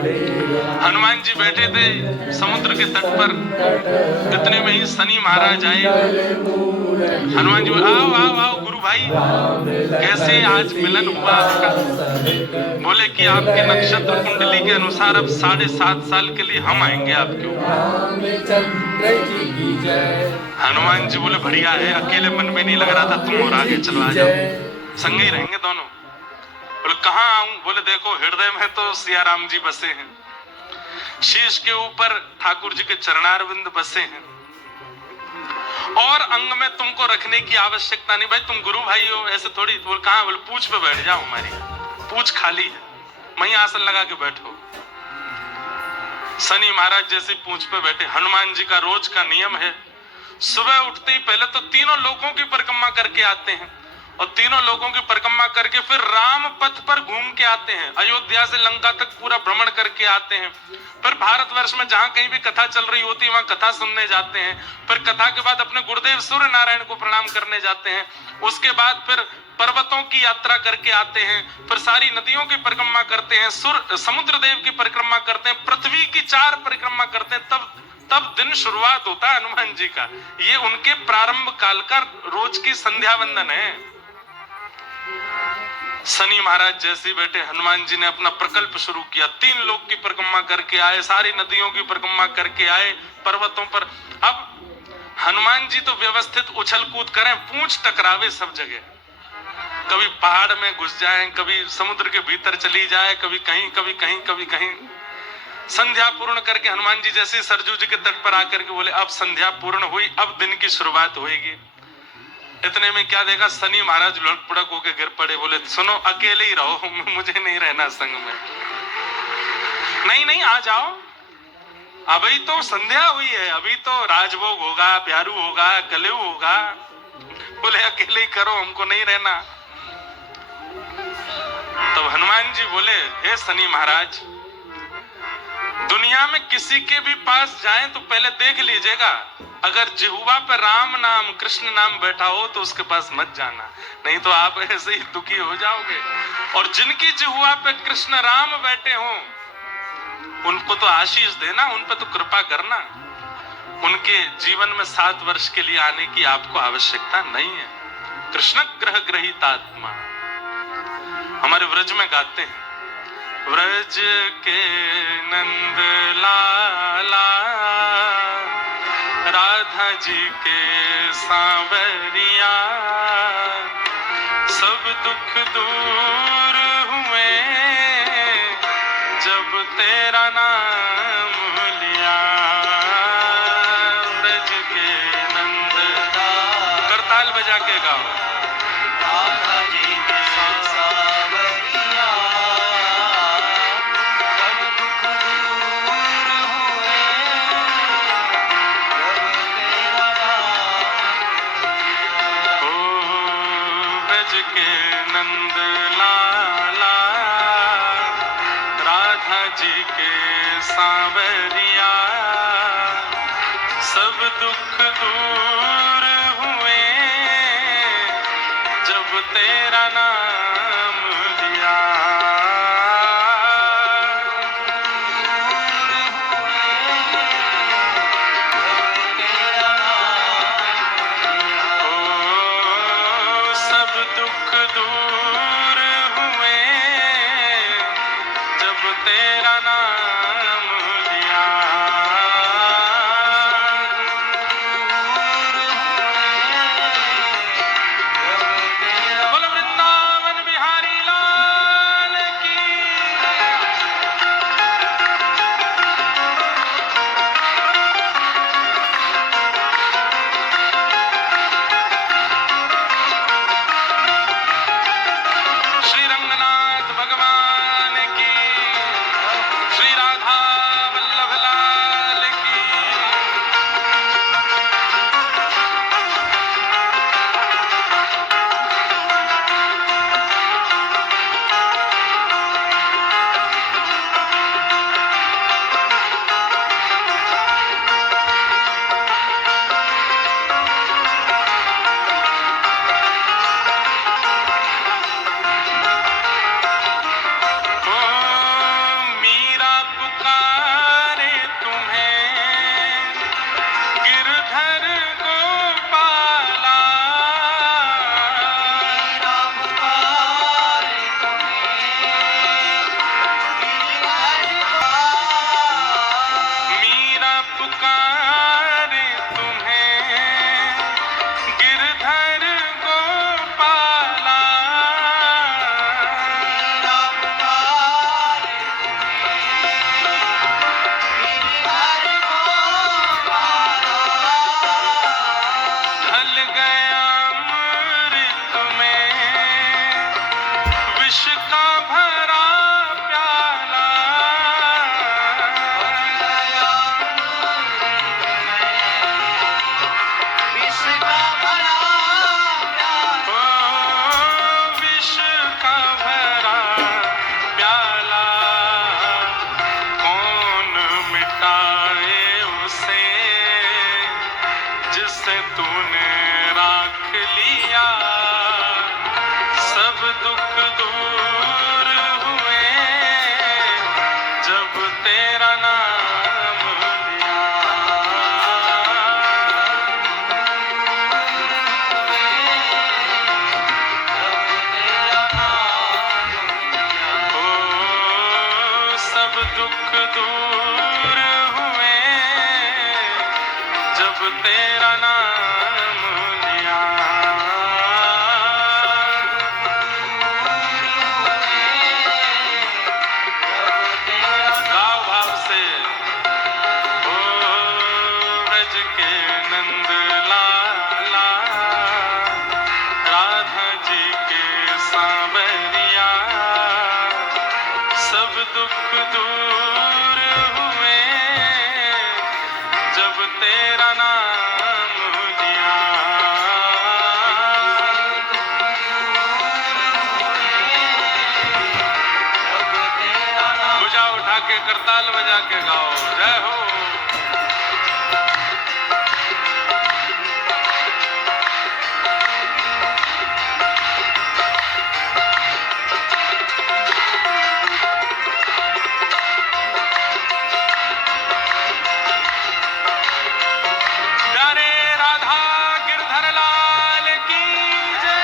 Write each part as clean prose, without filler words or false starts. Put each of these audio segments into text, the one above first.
हनुमान जी बैठे थे समुद्र के तट पर, इतने में ही शनि महाराज आए। हनुमान जी बोले आओ आओ आओ गुरु भाई, कैसे आज मिलन हुआ आपका? बोले कि आपके नक्षत्र कुंडली के अनुसार अब 7.5 साल के लिए हम आएंगे आपके ऊपर। हनुमान जी बोले बढ़िया है, अकेले मन में नहीं लग रहा था, तुम और आगे चलो, आ जाओ, संग ही रहेंगे दोनों। बोले कहाँ आऊं? बोले देखो हृदय में तो सिया राम जी बसे हैं, शीश के ऊपर ठाकुर जी के चरणारविंद बसे हैं, और अंग में तुमको रखने की आवश्यकता नहीं। भाई तुम गुरु भाई हो, ऐसे थोड़ी। बोल कहाँ? बोले पूछ पे बैठ जाओ, हमारी पूछ खाली है, वहीं आसन लगा के बैठो। शनि महाराज जैसे पूछ पे बैठे। हनुमान जी का रोज का नियम है, सुबह उठते ही पहले तो तीनों लोकों की परिक्रमा करके आते हैं, और तीनों लोगों की परिक्रमा करके फिर राम पथ पर घूम के आते हैं, अयोध्या से लंका तक पूरा भ्रमण करके आते हैं। फिर भारतवर्ष में जहां कहीं भी कथा चल रही होती है वहां कथा सुनने जाते हैं। फिर कथा के बाद अपने गुरुदेव सूर्य नारायण को प्रणाम करने जाते हैं। उसके बाद फिर पर्वतों की यात्रा करके आते हैं, फिर सारी नदियों की परिक्रमा करते हैं, समुद्र देव की परिक्रमा करते हैं, पृथ्वी की 4 परिक्रमा करते हैं। तब दिन शुरुआत होता है हनुमान जी का। ये उनके प्रारंभ काल का रोज की संध्या वंदन है। शनि महाराज जैसे बैठे, हनुमान जी ने अपना प्रकल्प शुरू किया। 3 लोक की परिक्रमा करके आए, सारी नदियों की परिक्रमा करके आए, पर्वतों पर। अब हनुमान जी तो व्यवस्थित उछल कूद करें, पूंछ टकरावे सब जगह, कभी पहाड़ में घुस जाएं, कभी समुद्र के भीतर चली जाए, कभी कहीं कभी कहीं कभी कहीं। संध्या पूर्ण करके हनुमान जी जैसे सरजू जी के तट पर आकर के बोले अब संध्या पूर्ण हुई, अब दिन की शुरुआत होगी। इतने में क्या देखा, शनि महाराज लुढ़क पुढ़क होके गिर पड़े। बोले सुनो अकेले ही रहो, मुझे नहीं रहना संग में। नहीं नहीं आ जाओ, अभी तो संध्या हुई है, अभी तो राजभोग होगा, प्यारू होगा, कलेऊ होगा। बोले अकेले ही करो, हमको नहीं रहना। तो हनुमान जी बोले हे शनि महाराज, दुनिया में किसी के भी पास जाएं तो पहले देख लीजिएगा, अगर जिह्वा पे राम नाम कृष्ण नाम बैठा हो तो उसके पास मत जाना, नहीं तो आप ऐसे ही दुखी हो जाओगे। और जिनकी जिह्वा पे कृष्ण राम बैठे हो उनको तो आशीष देना, उन पे तो कृपा करना। उनके जीवन में 7 वर्ष के लिए आने की आपको आवश्यकता नहीं है। कृष्ण ग्रह ग्रहितात्मा हमारे व्रज में गाते हैं, व्रज के नंद लाला राधा जी के सांवरिया, सब दुख दूर हुए जब तेरा नाम लिया। व्रज के नंद करताल बजा के गाओ, राधा जी के नंद लाला राधा जी के सांवरिया, सब दुख दूर हुए जब तेरा नाम लिया। ओ सब दुख दूर हुए जब तेरा नाम लिया। बोल वृंदावन बिहारी लाल की। श्री रंगनाथ भगवान की, श्री राधा दुख दूर हुए जब तेरा नाम लिया। गाओ भाव से, ओ ब्रज के नंद लाला, राधा जी के सांवरिया, सब दुख दूर हुए जब तेरा नाम लिया। भुजा उठा के करताल बजा के गाओ, जय हो। प्यारे राधा गिरधर लाल की जय।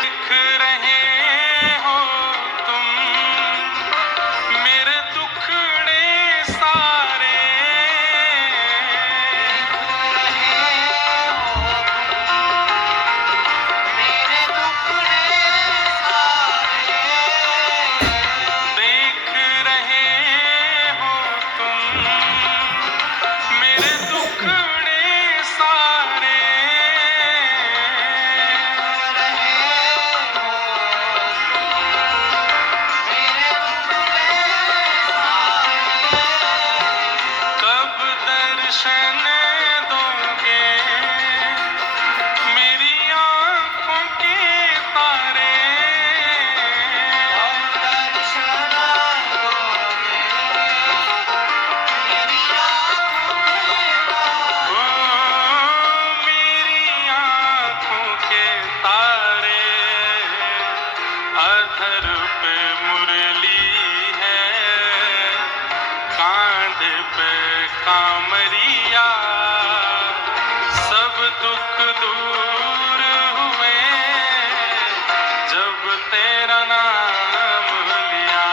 दिख रहे हो तुम मेरे दुखड़े सारे, देख रहे हो तुम मेरे दुखड़े सारे, कब दर्शन दोगे मेरी आंखों के तारे, ओ मेरी आंखों के तारे, अधर पे मुरली है, कांधे पे कामरिया, सब दुख दूर हुए जब तेरा नाम लिया।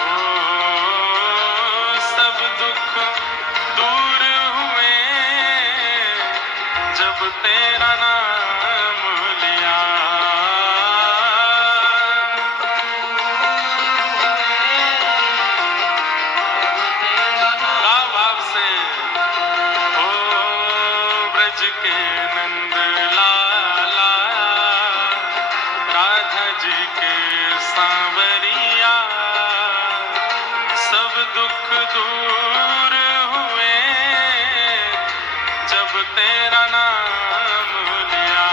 ओ सब दुख दूर हुए जब तेरा नाम लिया। गाओ भाव से, ओ ब्रज के नंद लाला, राधा जी के सांवरिया, सब दुख दूर हुए जब तेरा नाम लिया।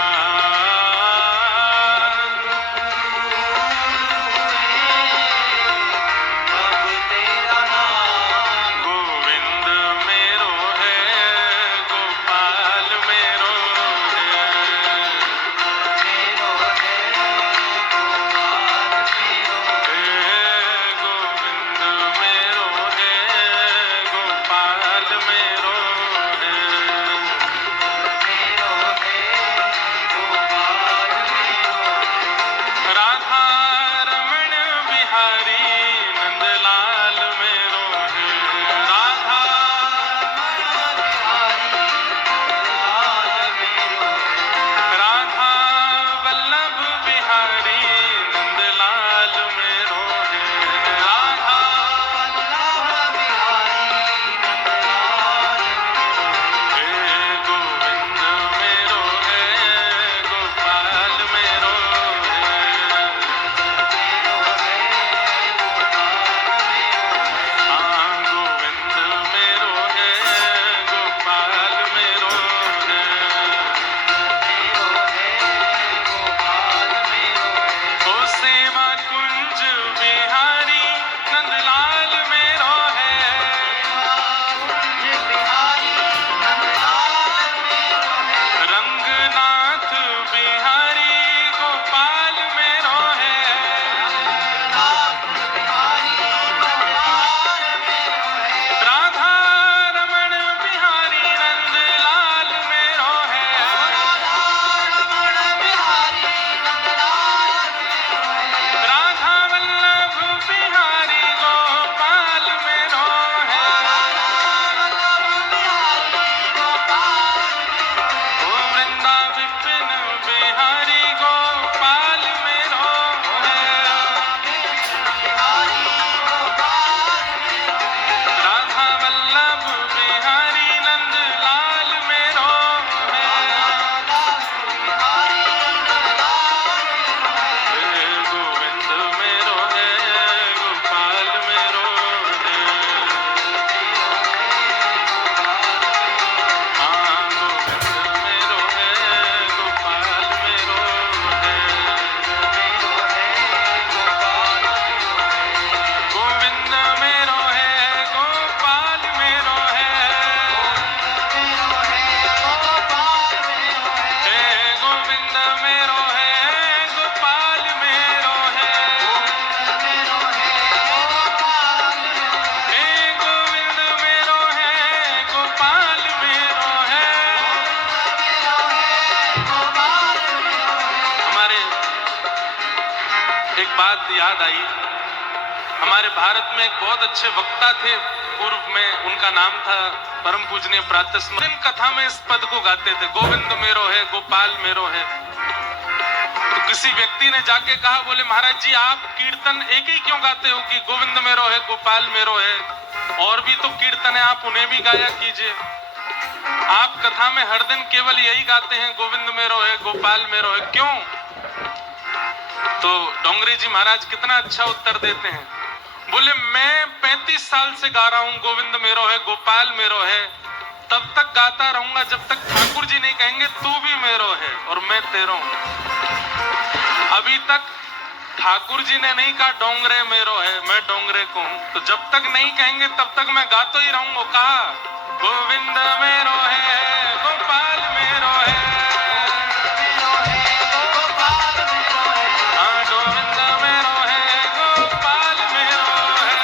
गोविंद मेरो है, गोपाल मेरो है, गोविंद मेरो है, गोपाल मेरो है। बात याद आई। हमारे भारत में एक बहुत अच्छे वक्ता थे पूर्व में, उनका नाम था परम पूजनीय प्रातस्मरण। कथा में इस पद को गाते थे, गोविंद मेरो है गोपाल मेरो है। तो किसी व्यक्ति ने जाके कहा, बोले महाराज जी आप कीर्तन एक ही क्यों गाते हो कि गोविंद मेरो है गोपाल मेरो है, और भी तो कीर्तन है, आप उन्हें भी गाया कीजिए। आप कथा में हर दिन केवल यही गाते हैं, गोविंद मेरो है गोपाल मेरो है, क्यों? तो डोंगरी जी महाराज कितना अच्छा उत्तर देते हैं। बोले मैं 35 साल से गा रहा हूं गोविंद मेरो है गोपाल मेरो है, तब तक गाता रहूंगा जब तक ठाकुर जी नहीं कहेंगे तू भी मेरो है और मैं तेरो हूं। अभी तक ठाकुर जी ने नहीं कहा डोंगरे मेरो है, मैं डोंगरे को हूं, तो जब तक नहीं कहेंगे तब तक मैं गाता ही रहूंगा। कहा गोविंद मेरो है गोपाल मेरो है, हाँ गोविंद मेरो है गोपाल मेरो है,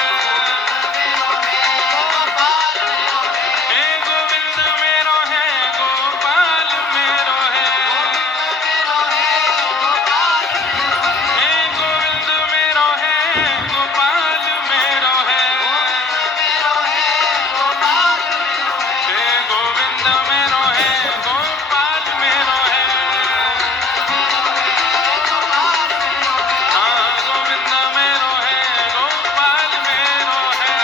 हे गोविंद मेरो है गोपाल मेरो है, हे गोविंद मेरो है गोपाल मेरो है, हे गोविंद मेरो है गोपाल मेरो है, हाँ गोविंद मेरो है गोपाल मेरो है।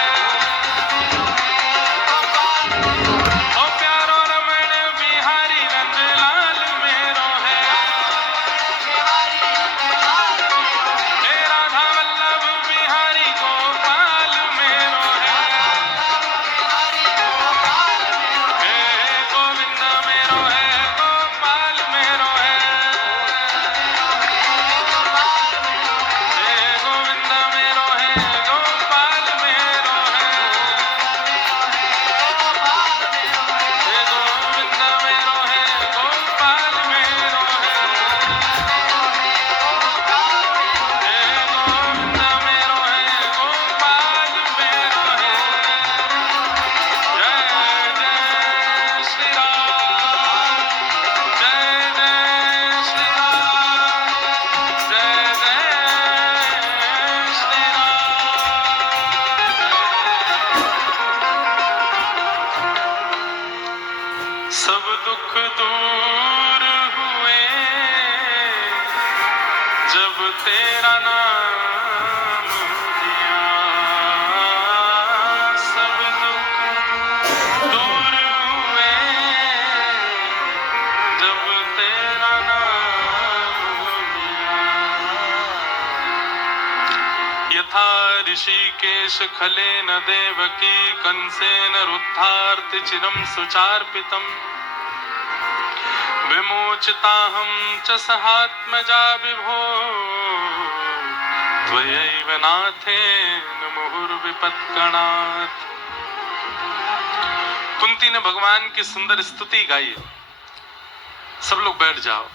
ओ प्यारो रमण बिहारी नंदलाल मेरो है, हे राधा वल्लभ बिहारी गोपाल मेरो है, हे गोविंद मेरो है गोपाल मेरो है, हे गोविंद मेरो है गोपाल मेरो है, हे गोविंद मेरो है गोपाल मेरो है, हे गोविंद मेरो है गोपाल मेरो है। जय जय श्री राम, जय जय श्री राम, जय जय श्री राम। सब दुख दूर हुए जब तेरा नाम लिया, सब दुख दूर हुए जब तेरा नाम लिया। यथा ऋषिकेश खलेन देवकी कंसेन रुद्धार्थ चिरम सुचार्पितम्, विमोचिताहं च सहात्मजा विभो त्वयैव नाथेन मुहुर्विपत्कणात्। कुंती ने भगवान की सुंदर स्तुति गाई। सब लोग बैठ जाओ।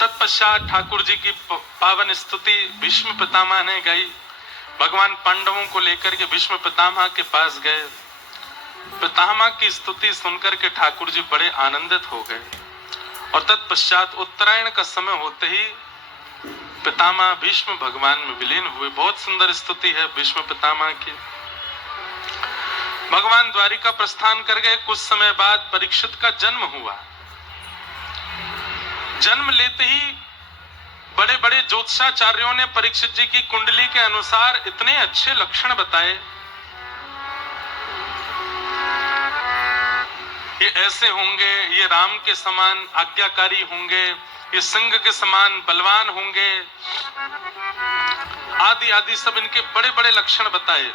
तत्पश्चात ठाकुर जी की पावन स्तुति भीष्म पितामह ने गाई। भगवान पांडवों को लेकर के भीष्म पितामह के पास गए। पितामह की स्तुति सुनकर के ठाकुर जी बड़े आनंदित हो गए और तत्पश्चात उत्तरायण का समय होते ही पितामह भीष्म भगवान में विलीन हुए। बहुत सुंदर स्तुति है भीष्म पितामह की। भगवान द्वारिका प्रस्थान कर गए। कुछ समय बाद परीक्षित का जन्म हुआ। जन्म लेते ही बड़े बड़े ज्योतिषाचार्यों ने परीक्षित जी की कुंडली के अनुसार इतने अच्छे लक्षण बताए, ये ऐसे होंगे, ये राम के समान आज्ञाकारी होंगे, ये सिंह के समान बलवान होंगे, आदि आदि सब इनके बड़े बड़े लक्षण बताए।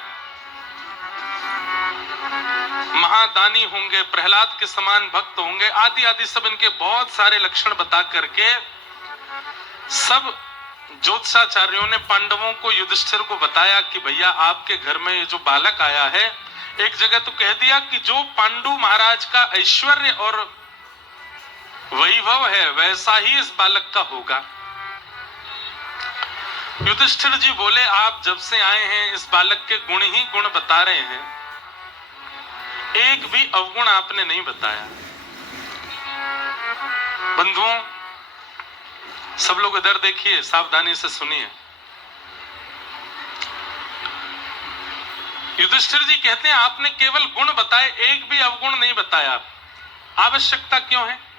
महादानी होंगे, प्रहलाद के समान भक्त होंगे, आदि आदि सब इनके बहुत सारे लक्षण बता करके सब ज्योतिषाचार्यों ने पांडवों को, युधिष्ठिर को बताया कि भैया आपके घर में ये जो बालक आया है, एक जगह तो कह दिया कि जो पांडु महाराज का ऐश्वर्य और वैभव है वैसा ही इस बालक का होगा। युधिष्ठिर जी बोले आप जब से आए हैं इस बालक के गुण ही गुण बता रहे हैं, एक भी अवगुण आपने नहीं बताया। बंधुओं सब लोग इधर देखिए, सावधानी से सुनिए। युधिष्ठिर जी कहते हैं आपने केवल गुण बताए, एक भी अवगुण नहीं बताया। आवश्यकता क्यों है?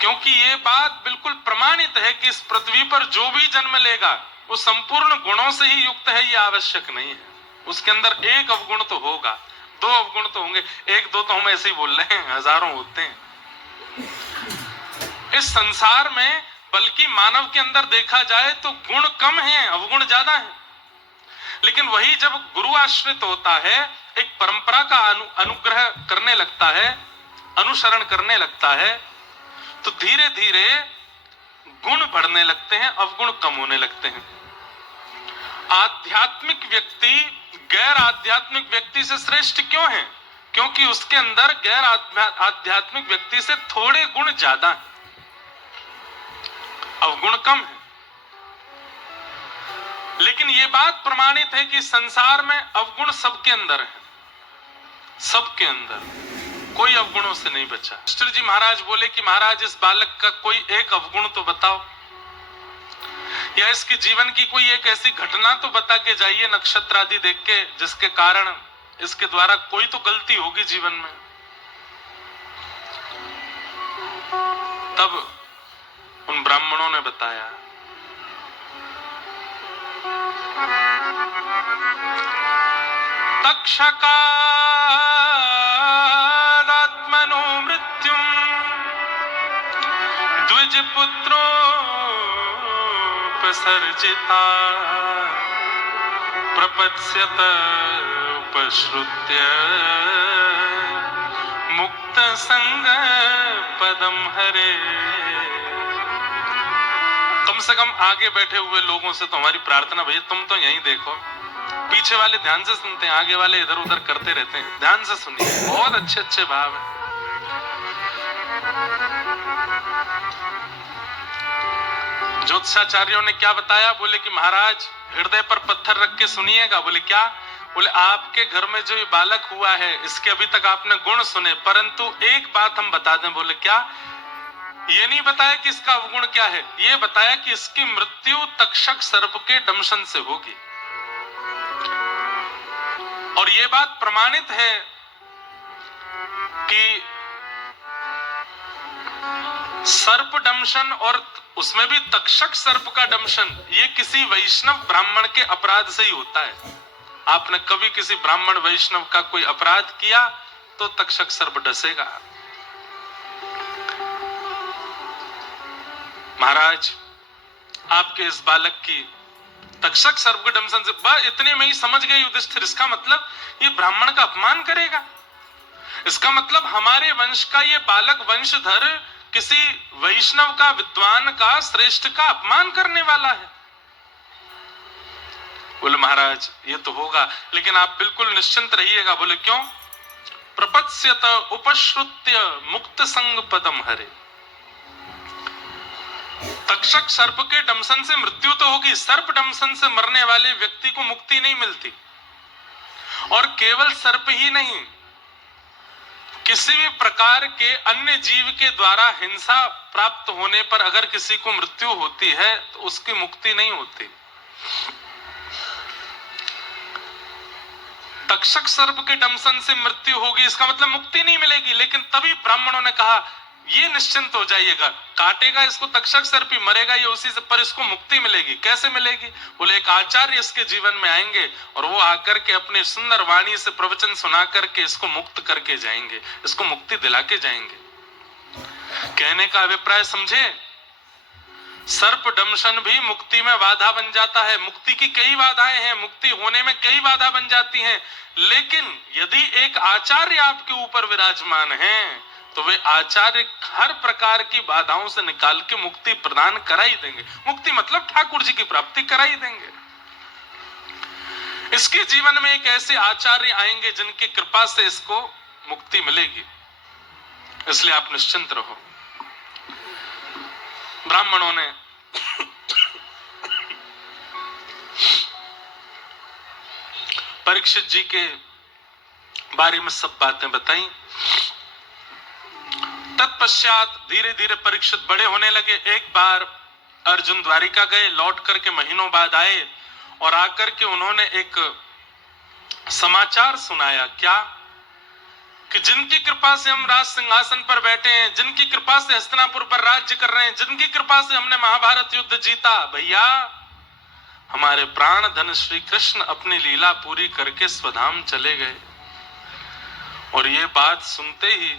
क्योंकि ये बात बिल्कुल प्रमाणित है कि इस पृथ्वी पर जो भी जन्म लेगा वो संपूर्ण गुणों से ही युक्त है, ये आवश्यक नहीं है। उसके अंदर एक अवगुण तो होगा, दो अवगुण तो होंगे, एक दो तो हम ऐसे ही बोल रहे हैं, हजारों होते हैं इस संसार में। बल्कि मानव के अंदर देखा जाए तो गुण कम हैं, अवगुण ज्यादा हैं। लेकिन वही जब गुरु आश्रित होता है, एक परंपरा का अनुग्रह करने लगता है, अनुसरण करने लगता है, तो धीरे धीरे गुण बढ़ने लगते हैं, अवगुण कम होने लगते हैं। आध्यात्मिक व्यक्ति गैर आध्यात्मिक व्यक्ति से श्रेष्ठ क्यों है? क्योंकि उसके अंदर गैर आध्यात्मिक व्यक्ति से थोड़े गुण ज्यादा हैं, अवगुण कम है। लेकिन यह बात प्रमाणित है कि संसार में अवगुण सबके अंदर है, सबके अंदर, कोई अवगुणों से नहीं बचा। युधिष्ठिर जी महाराज बोले कि महाराज इस बालक का कोई एक अवगुण तो बताओ, या इसके जीवन की कोई एक ऐसी घटना तो बता के जाइए नक्षत्र आदि देख के, जिसके कारण इसके द्वारा कोई तो गलती होगी जीवन में। तब उन ब्राह्मणों ने बताया। तक्षकादात्मनो मृत्युं द्विजपुत्रोपसर्जिता प्रपत्स्यत उपश्रुत्य मुक्त संग पदम हरे। कम से कम आगे बैठे हुए लोगों से तो हमारी प्रार्थना, भैया तुम तो यहीं देखो, पीछे वाले ध्यान से सुनते हैं, आगे वाले इधर उधर करते रहते हैं, ध्यान से सुनिए, बहुत अच्छे अच्छे भाव हैं। ज्योतिषाचार्यों ने क्या बताया? बोले कि महाराज हृदय पर पत्थर रख के सुनिएगा। बोले क्या? बोले आपके घर में जो ये बालक हुआ है, इसके अभी तक आपने गुण सुने, परंतु एक बात हम बता दें। बोले क्या? ये नहीं बताया कि इसका अवगुण क्या है, ये बताया कि इसकी मृत्यु तक्षक सर्प के दंशन से होगी। और ये बात प्रमाणित है कि सर्प दंशन, और उसमें भी तक्षक सर्प का दंशन, ये किसी वैष्णव ब्राह्मण के अपराध से ही होता है। आपने कभी किसी ब्राह्मण वैष्णव का कोई अपराध किया तो तक्षक सर्प डसेगा। महाराज आपके इस बालक की तक्षक सर्प के दंशन से इतने में ही समझ गए युधिष्ठिर, इसका मतलब ये ब्राह्मण का अपमान करेगा, इसका मतलब हमारे वंश का ये बालक वंशधर किसी वैष्णव का, विद्वान का, श्रेष्ठ का अपमान करने वाला है। बोले महाराज ये तो होगा, लेकिन आप बिल्कुल निश्चिंत रहिएगा। बोले क्यों? प्रपत्स्यत उपश्रुत्य मुक्त संग पदम हरे। तक्षक सर्प के दंशन से मृत्यु तो होगी, सर्प दंशन से मरने वाले व्यक्ति को मुक्ति नहीं मिलती। और केवल सर्प ही नहीं, किसी भी प्रकार के अन्य जीव के द्वारा हिंसा प्राप्त होने पर अगर किसी को मृत्यु होती है तो उसकी मुक्ति नहीं होती। तक्षक सर्प के दंशन से मृत्यु होगी, इसका मतलब मुक्ति नहीं मिलेगी। लेकिन तभी ब्राह्मणों ने कहा ये निश्चिंत हो जाइएगा, काटेगा इसको तक्षक सर्प ही, मरेगा ये उसी से, पर इसको मुक्ति मिलेगी। कैसे मिलेगी? बोले एक आचार्य इसके जीवन में आएंगे और वो आकर के अपने सुंदर वाणी से प्रवचन सुना करके इसको मुक्त करके जाएंगे, इसको मुक्ति दिला के जाएंगे। कहने का अभिप्राय समझे, सर्प दंशन भी मुक्ति में बाधा बन जाता है। मुक्ति की कई बाधाएं हैं, मुक्ति होने में कई बाधा बन जाती हैं, लेकिन यदि एक आचार्य आपके ऊपर विराजमान है तो वे आचार्य हर प्रकार की बाधाओं से निकाल के मुक्ति प्रदान करा ही देंगे। मुक्ति मतलब ठाकुर जी की प्राप्ति करा ही देंगे। इसके जीवन में एक ऐसे आचार्य आएंगे जिनकी कृपा से इसको मुक्ति मिलेगी, इसलिए आप निश्चिंत रहो। ब्राह्मणों ने परीक्षित जी के बारे में सब बातें बताई। तत्पश्चात धीरे धीरे परीक्षित बड़े होने लगे। एक बार अर्जुन द्वारिका गए, लौट करके महीनों बाद आए और आकर के उन्होंने एक समाचार सुनाया क्या कि जिनकी कृपा से हम राज सिंहासन पर बैठे हैं, जिनकी कृपा से हस्तिनापुर पर राज्य कर रहे हैं, जिनकी कृपा से हमने महाभारत युद्ध जीता, भैया हमारे प्राण धन श्री कृष्ण अपनी लीला पूरी करके स्वधाम चले गए। और ये बात सुनते ही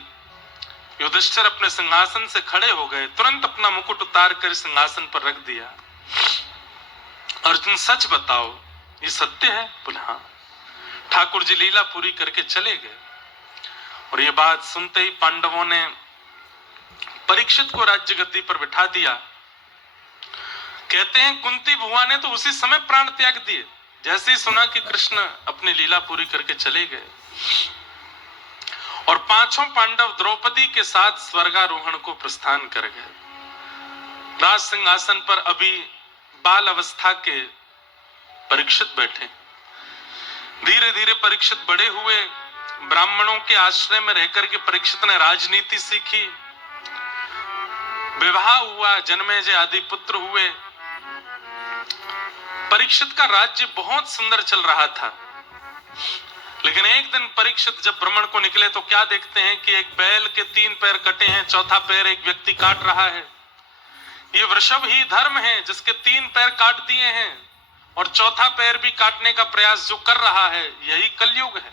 युधिष्ठिर अपने सिंहासन से खड़े हो गए, तुरंत अपना मुकुट उतार कर सिंहासन पर रख दिया। अर्जुन सच बताओ ये सत्य है? बोले हाँ। ठाकुर जी लीला पूरी करके चले गए। और ये बात सुनते ही पांडवों ने परीक्षित को राज्य गद्दी पर बिठा दिया। कहते हैं कुंती बुआ ने तो उसी समय प्राण त्याग दिए जैसे ही सुना कि कृष्ण अपनी लीला पूरी करके चले गए। और पांचों पांडव द्रौपदी के साथ स्वर्गारोहण को प्रस्थान कर गए। राज सिंहासन पर अभी बाल अवस्था के परीक्षित बैठे। धीरे धीरे परीक्षित बड़े हुए। ब्राह्मणों के आश्रय में रहकर के परीक्षित ने राजनीति सीखी, विवाह हुआ, जन्मेजय आदि पुत्र हुए। परीक्षित का राज्य बहुत सुंदर चल रहा था। लेकिन एक दिन परीक्षित जब भ्रमण को निकले तो क्या देखते हैं कि एक बैल के 3 पैर कटे हैं, चौथा पैर एक व्यक्ति काट रहा है। ये वृषभ ही धर्म है जिसके 3 पैर काट दिए हैं और चौथा पैर भी काटने का प्रयास जो कर रहा है, यही कलयुग है।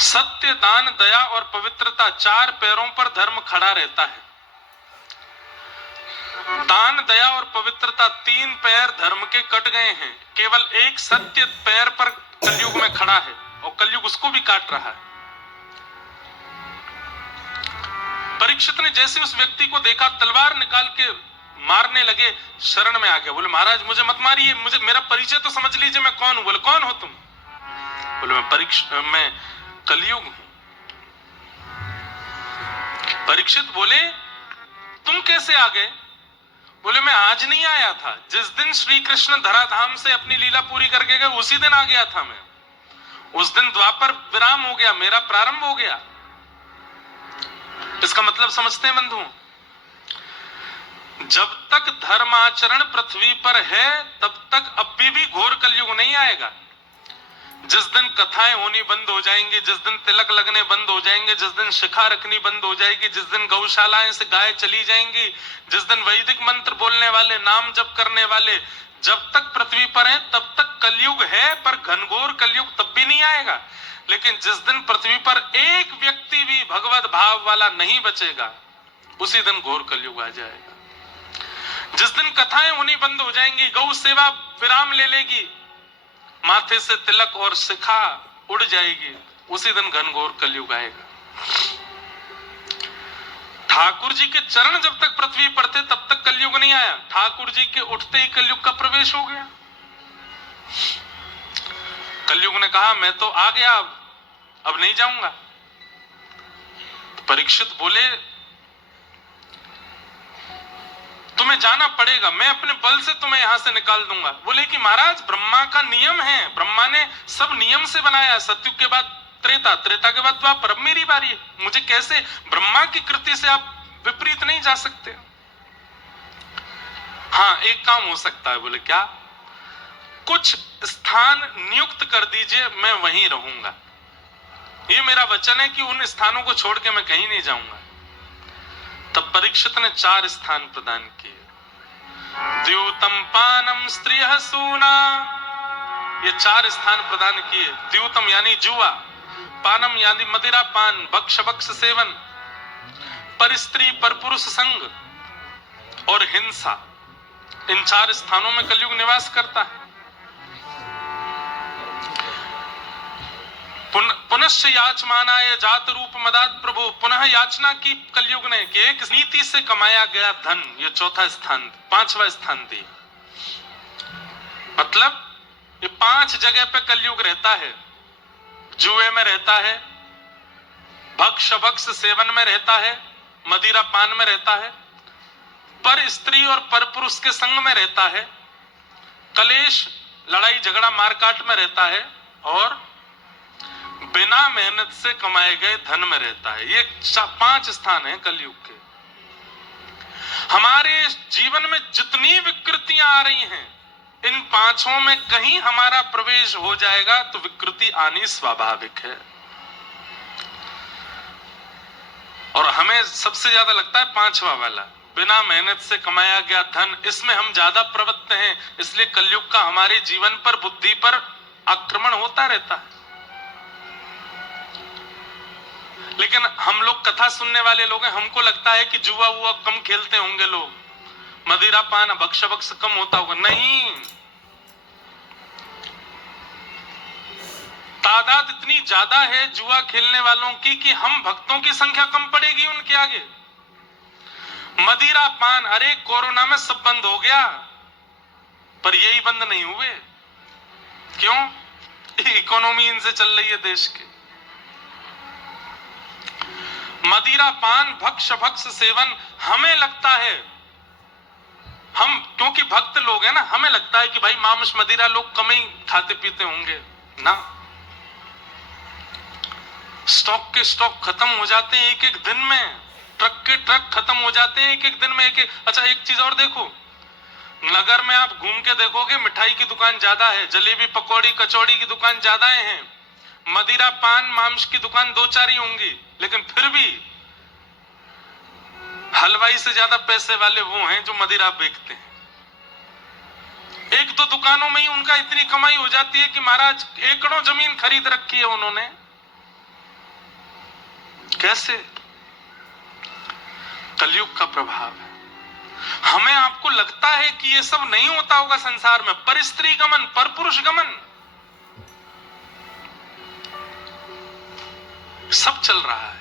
सत्य, दान, दया और पवित्रता 4 पैरों पर धर्म खड़ा रहता है। दान, दया और पवित्रता 3 पैर धर्म के कट गए हैं। केवल एक सत्य पैर पर कलयुग में खड़ा है और कलयुग उसको भी काट रहा है। परीक्षित ने जैसे उस व्यक्ति को देखा, तलवार निकाल के मारने लगे, शरण में आ गया। बोले महाराज मुझे मत मारिए, मुझे मेरा परिचय तो समझ लीजिए, मैं कौन हूं? बोले कौन हो तुम? बोले मैं कलयुग हूं। परीक्षित बोले तुम कैसे आ गए? बोले मैं आज नहीं आया था, जिस दिन श्री कृष्ण धराधाम से अपनी लीला पूरी करके गए उसी दिन आ गया था मैं। उस दिन द्वापर विराम हो गया, मेरा प्रारंभ हो गया। इसका मतलब समझते हैं बंधु? जब तक धर्माचरण पृथ्वी पर है तब तक अभी भी घोर कलयुग नहीं आएगा। जिस दिन कथाएं होनी बंद हो जाएंगी, जिस दिन तिलक लगने बंद हो जाएंगे, जिस दिन शिखा रखनी बंद हो जाएगी, जिस दिन गौशालाएं से गाय चली जाएंगी, जिस दिन वैदिक मंत्र बोलने वाले, नाम जप करने वाले जब तक पृथ्वी पर हैं तब तक कलयुग है, पर घनघोर कलयुग तब भी नहीं आएगा। लेकिन जिस दिन पृथ्वी पर एक व्यक्ति भी भगवत भाव वाला नहीं बचेगा उसी दिन घोर कलयुग आ जाएगा। जिस दिन कथाएं होनी बंद हो जाएंगी, गौ सेवा विराम ले लेगी, माथे से तिलक और शिखा उड़ जाएगी, उसी दिन घनघोर कलयुग आएगा। ठाकुर जी के चरण जब तक पृथ्वी पर थे तब तक कलयुग नहीं आया। ठाकुर जी के उठते ही कलयुग का प्रवेश हो गया। कलयुग ने कहा मैं तो आ गया, अब नहीं जाऊंगा। परीक्षित बोले तुम्हें जाना पड़ेगा, मैं अपने बल से तुम्हें यहां से निकाल दूंगा। बोले कि महाराज ब्रह्मा का नियम है, ब्रह्मा ने सब नियम से बनाया। सतयुग के बाद त्रेता, त्रेता के बाद द्वापर, अब मेरी बारी है, मुझे कैसे? ब्रह्मा की कृति से आप विपरीत नहीं जा सकते। हाँ एक काम हो सकता है। बोले क्या? कुछ स्थान नियुक्त कर दीजिए, मैं वहीं रहूंगा। ये मेरा वचन है कि उन स्थानों को छोड़ के मैं कहीं नहीं जाऊंगा। तब परीक्षित ने 4 स्थान प्रदान किए। द्यूतम पानम स्त्रियः सूना, ये 4 स्थान प्रदान किए। द्यूतम यानी जुआ, पानम यानी मदिरा पान, भक्ष भक्ष सेवन, पर स्त्री पर पुरुष संग और हिंसा। इन 4 स्थानों में कलयुग निवास करता है। पुनश्च याचमानाय जात रूप मदात प्रभु, पुनः याचना की कलयुग ने कि एक नीति से कमाया गया धन, ये 4था स्थान, 5वां स्थान दिया। मतलब ये 5 जगह पे कलयुग रहता है। जुए में रहता है, भक्ष भक्ष सेवन में रहता है, मदिरा पान में रहता है, पर स्त्री और पर पुरुष के संग में रहता है, कलेश लड़ाई झगड़ा मारकाट में रहता है, और बिना मेहनत से कमाए गए धन में रहता है। ये 5 स्थान हैं कलयुग के। हमारे जीवन में जितनी विकृतियां आ रही हैं इन पांचों में कहीं हमारा प्रवेश हो जाएगा तो विकृति आनी स्वाभाविक है। और हमें सबसे ज्यादा लगता है पांचवा वाला, बिना मेहनत से कमाया गया धन, इसमें हम ज्यादा प्रवृत्त हैं, इसलिए कलयुग का हमारे जीवन पर, बुद्धि पर आक्रमण होता रहता है। लेकिन हम लोग कथा सुनने वाले लोग हैं, हमको लगता है कि जुआ वुआ कम खेलते होंगे लोग, मदिरा पान भक्ष भक्ष कम होता होगा। नहीं, तादाद इतनी ज्यादा है जुआ खेलने वालों की कि हम भक्तों की संख्या कम पड़ेगी उनके आगे। मदिरा पान, अरे कोरोना में सब बंद हो गया, पर यही बंद नहीं हुए। क्यों? इकोनॉमी इनसे चल रही है देश की। मदिरा पान भक्ष भक्ष सेवन, हमें लगता है, हम क्योंकि भक्त लोग हैं ना, हमें लगता है कि भाई मांस मदिरा लोग कम ही खाते पीते होंगे ना। स्टॉक के स्टॉक खत्म हो जाते हैं एक एक दिन में, ट्रक के ट्रक खत्म हो जाते हैं एक एक दिन में, एक एक। अच्छा एक चीज और देखो, नगर में आप घूम के देखोगे मिठाई की दुकान ज्यादा है, जलेबी पकौड़ी कचौड़ी की दुकान ज्यादा है, मदिरा पान मांस की दुकान दो चार ही होंगी, लेकिन फिर भी हलवाई से ज्यादा पैसे वाले वो हैं जो मदिरा बेचते हैं। एक दो दुकानों में ही उनका इतनी कमाई हो जाती है कि महाराज एकड़ों जमीन खरीद रखी है उन्होंने। कैसे? कलयुग का प्रभाव है। हमें आपको लगता है कि ये सब नहीं होता होगा संसार में, पर स्त्री गमन, पर पुरुष गमन, सब चल रहा है।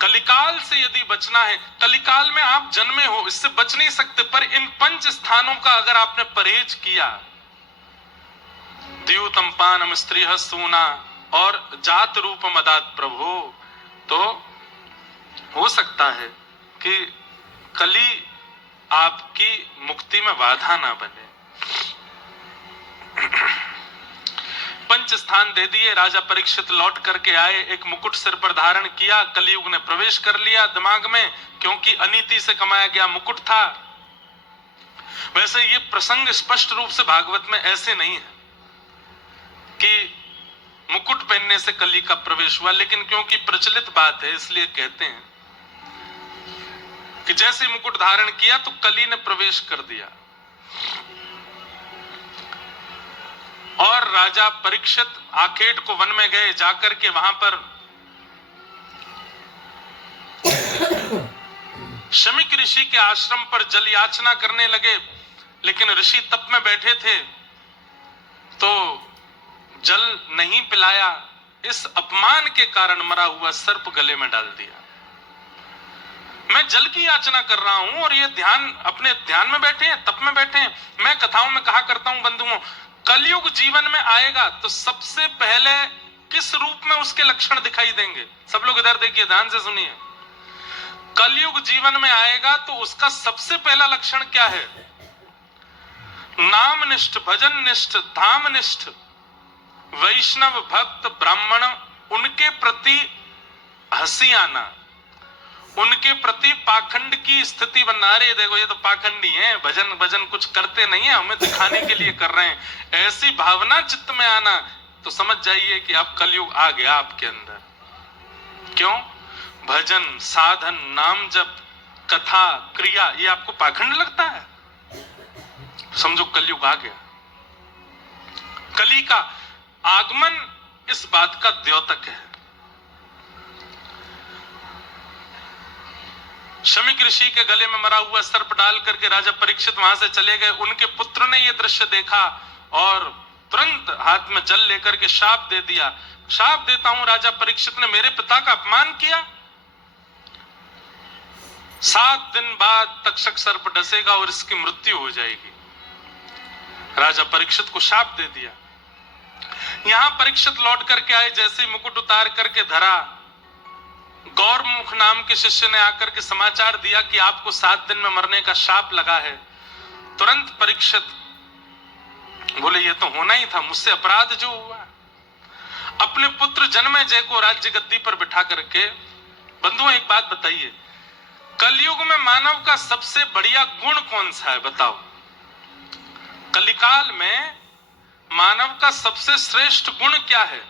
कलिकाल से यदि बचना है, कलिकाल में आप जन्मे हो, इससे बच नहीं सकते, पर इन पंच स्थानों का अगर आपने परहेज किया, द्यूतम पानम स्त्रीह सूना और जात रूप मदात प्रभु, तो हो सकता है कि कली आपकी मुक्ति में बाधा ना बने। पंच स्थान दे दिए, राजा परीक्षित लौट करके आए, एक मुकुट सिर पर धारण किया, कलयुग ने प्रवेश कर लिया दिमाग में, क्योंकि अनीति से कमाया गया मुकुट था। वैसे ये प्रसंग स्पष्ट रूप से भागवत में ऐसे नहीं है कि मुकुट पहनने से कली का प्रवेश हुआ, लेकिन क्योंकि प्रचलित बात है इसलिए कहते हैं कि जैसे मुकुट धारण किया तो कली ने प्रवेश कर दिया। और राजा परीक्षित आखेट को वन में गए, जाकर के वहां पर शमीक ऋषि के आश्रम पर जल याचना करने लगे, लेकिन ऋषि तप में बैठे थे तो जल नहीं पिलाया। इस अपमान के कारण मरा हुआ सर्प गले में डाल दिया। मैं जल की याचना कर रहा हूं और ये ध्यान, अपने ध्यान में बैठे हैं, तप में बैठे हैं। मैं कथाओं में कहा करता हूं बंधुओं, कलयुग जीवन में आएगा तो सबसे पहले किस रूप में उसके लक्षण दिखाई देंगे? सब लोग इधर देखिए, ध्यान से सुनिए। कलयुग जीवन में आएगा तो उसका सबसे पहला लक्षण क्या है? नामनिष्ठ, भजननिष्ठ, धामनिष्ठ, वैष्णव भक्त ब्राह्मण, उनके प्रति हंसी आना, उनके प्रति पाखंड की स्थिति बनना। अरे देखो ये तो पाखंडी हैं, भजन भजन कुछ करते नहीं है, हमें दिखाने के लिए कर रहे हैं, ऐसी भावना चित्त में आना, तो समझ जाइए कि अब कलयुग आ गया आपके अंदर। क्यों? भजन, साधन, नाम जप, कथा, क्रिया, ये आपको पाखंड लगता है? समझो कलयुग आ गया। कली का आगमन इस बात का द्योतक है। शमीक ऋषि के गले में मरा हुआ सर्प डाल करके राजा परीक्षित वहां से चले गए। उनके पुत्र ने यह दृश्य देखा और तुरंत हाथ में जल लेकर के शाप दे दिया। शाप देता हूं, राजा परीक्षित ने मेरे पिता का अपमान किया, 7 दिन बाद तक्षक सर्प डसेगा और इसकी मृत्यु हो जाएगी। राजा परीक्षित को शाप दे दिया। यहां परीक्षित लौट करके आए, जैसे मुकुट उतार करके धरा, गौरमुख नाम के शिष्य ने आकर के समाचार दिया कि आपको 7 दिन में मरने का शाप लगा है। तुरंत परीक्षित बोले ये तो होना ही था, मुझसे अपराध जो हुआ। अपने पुत्र जन्मेजय को राज्य गद्दी पर बिठा करके, बंधुओं एक बात बताइए, कलयुग में मानव का सबसे बढ़िया गुण कौन सा है बताओ? कलिकाल में मानव का सबसे श्रेष्ठ गुण क्या है?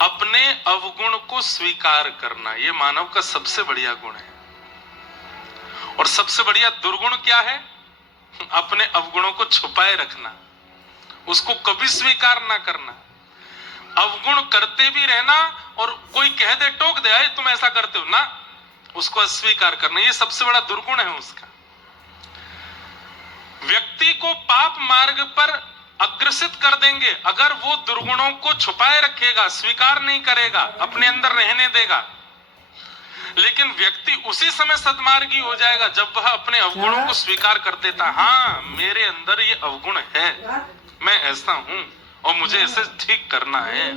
अपने अवगुण को स्वीकार करना, यह मानव का सबसे बढ़िया गुण है। और सबसे बढ़िया दुर्गुण क्या है? अपने अवगुणों को छुपाए रखना, उसको कभी स्वीकार ना करना। अवगुण करते भी रहना और कोई कह दे, टोक दे, आए तुम ऐसा करते हो ना, उसको अस्वीकार करना, यह सबसे बड़ा दुर्गुण है उसका। व्यक्ति को पाप मार्ग पर अग्रसित कर देंगे अगर वो दुर्गुणों को छुपाए रखेगा, स्वीकार नहीं करेगा, अपने अंदर रहने देगा। लेकिन व्यक्ति उसी समय सद्मार्गी हो जाएगा जब वह अपने अवगुणों को स्वीकार कर देता। हाँ, मेरे अंदर ये अवगुण है, मैं ऐसा हूं और मुझे इसे ठीक करना है।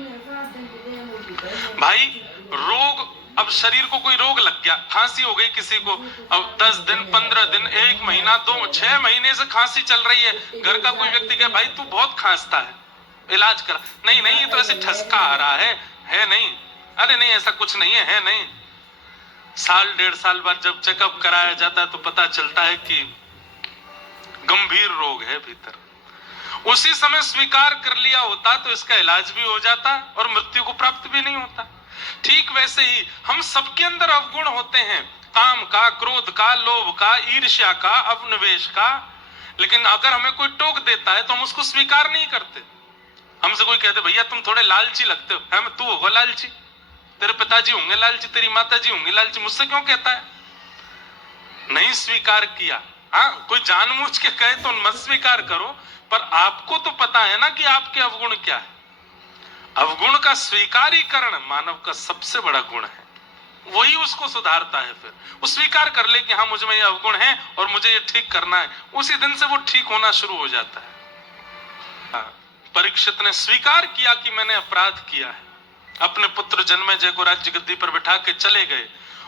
भाई, रोग, अब शरीर को कोई रोग लग गया, खांसी हो गई किसी को, अब 10 दिन 15 दिन 1 महीना 2 6 महीने से खांसी चल रही है। घर का कोई व्यक्ति कहे भाई तू बहुत खांसता है, इलाज कर। नहीं नहीं, ये तो ऐसे ठसका आ रहा है नहीं, अरे नहीं ऐसा कुछ नहीं है नहीं। साल 1.5 साल बाद जब चेकअप कराया जाता है तो पता चलता है कि गंभीर रोग है भीतर। उसी समय स्वीकार कर लिया होता तो इसका इलाज भी हो जाता और मृत्यु को प्राप्त भी नहीं होता। ठीक वैसे ही हम सबके अंदर अवगुण होते हैं, काम का, क्रोध का, लोभ का, ईर्ष्या का, अवनिवेश का। लेकिन अगर हमें कोई टोक देता है तो हम उसको स्वीकार नहीं करते। हमसे कोई कहते भैया तुम थोड़े लालची लगते हो, हम तू होगा लालची, तेरे पिताजी होंगे लालची, तेरी माताजी होंगी लालची, मुझसे क्यों कहता है? नहीं स्वीकार किया। हाँ, कोई जानबूझ के कहे तो मत स्वीकार करो, पर आपको तो पता है ना कि आपके अवगुण क्या है। अवगुण का स्वीकारीकरण मानव का सबसे बड़ा गुण है, वही उसको सुधारता है। फिर वो स्वीकार कर ले कि हाँ मुझ में ये अवगुण है और मुझे ये ठीक करना है, उसी दिन से वो ठीक होना शुरू हो जाता है। परीक्षित ने स्वीकार किया कि मैंने अपराध किया है, अपने पुत्र जन्मेजय को राज्य गद्दी पर बिठा के चले गए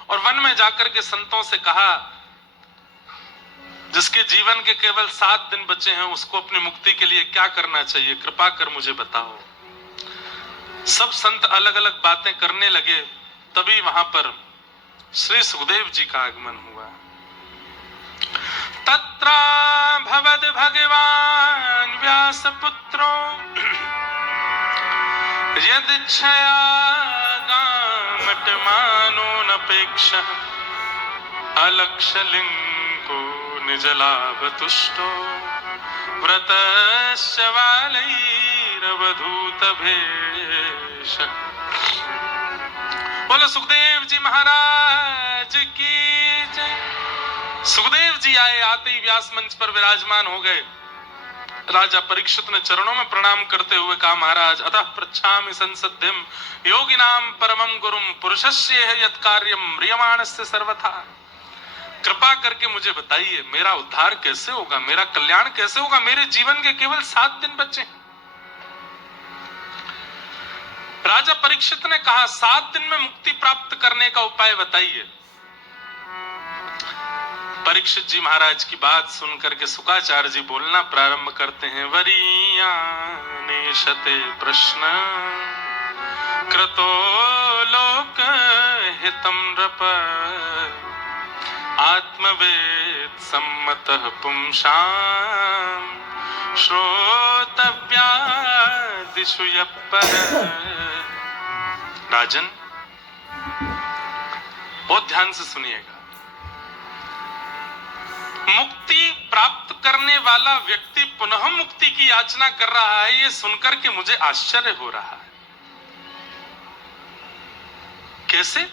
और वन में जाकर के संतों से कहा, जिसके जीवन के केवल 7 दिन बचे हैं उसको अपनी मुक्ति के लिए क्या करना चाहिए, कृपा कर मुझे बताओ। सब संत अलग अलग बातें करने लगे, तभी वहां पर श्री सुखदेव जी का आगमन हुआ। तत्र भवद भगवान व्यास पुत्रो यदिच्छया गामटमानो नपेक्ष अलक्षलिंको निजलाभ तुष्टो व्रतस्य वालैरवधूत भेष। बोलो सुखदेव जी महाराज की जय। सुखदेव जी आए, आते ही व्यास मंच पर विराजमान हो गए। राजा परीक्षित ने चरणों में प्रणाम करते हुए कहा, महाराज अतः पृच्छामि संसद्धिम योगिनाम परमं गुरुम पुरुषस्य यत् कार्यम म्रियमाणस्य सर्वथा। कृपा करके मुझे बताइए मेरा उद्धार कैसे होगा, मेरा कल्याण कैसे होगा, मेरे जीवन के केवल 7 दिन बचे। राजा परीक्षित ने कहा 7 दिन में मुक्ति प्राप्त करने का उपाय बताइए। परीक्षित जी महाराज की बात सुनकर के शुकाचार्य जी बोलना प्रारंभ करते हैं। वरीयानेशते प्रश्न कृतो लोक हितम नृप आत्मवेद सम्मतः पुंसां श्रोतव्यादिषु यप्पर। राजन बहुत ध्यान से सुनिएगा। मुक्ति प्राप्त करने वाला व्यक्ति पुनः मुक्ति की याचना कर रहा है, ये सुनकर के मुझे आश्चर्य हो रहा है। कैसे?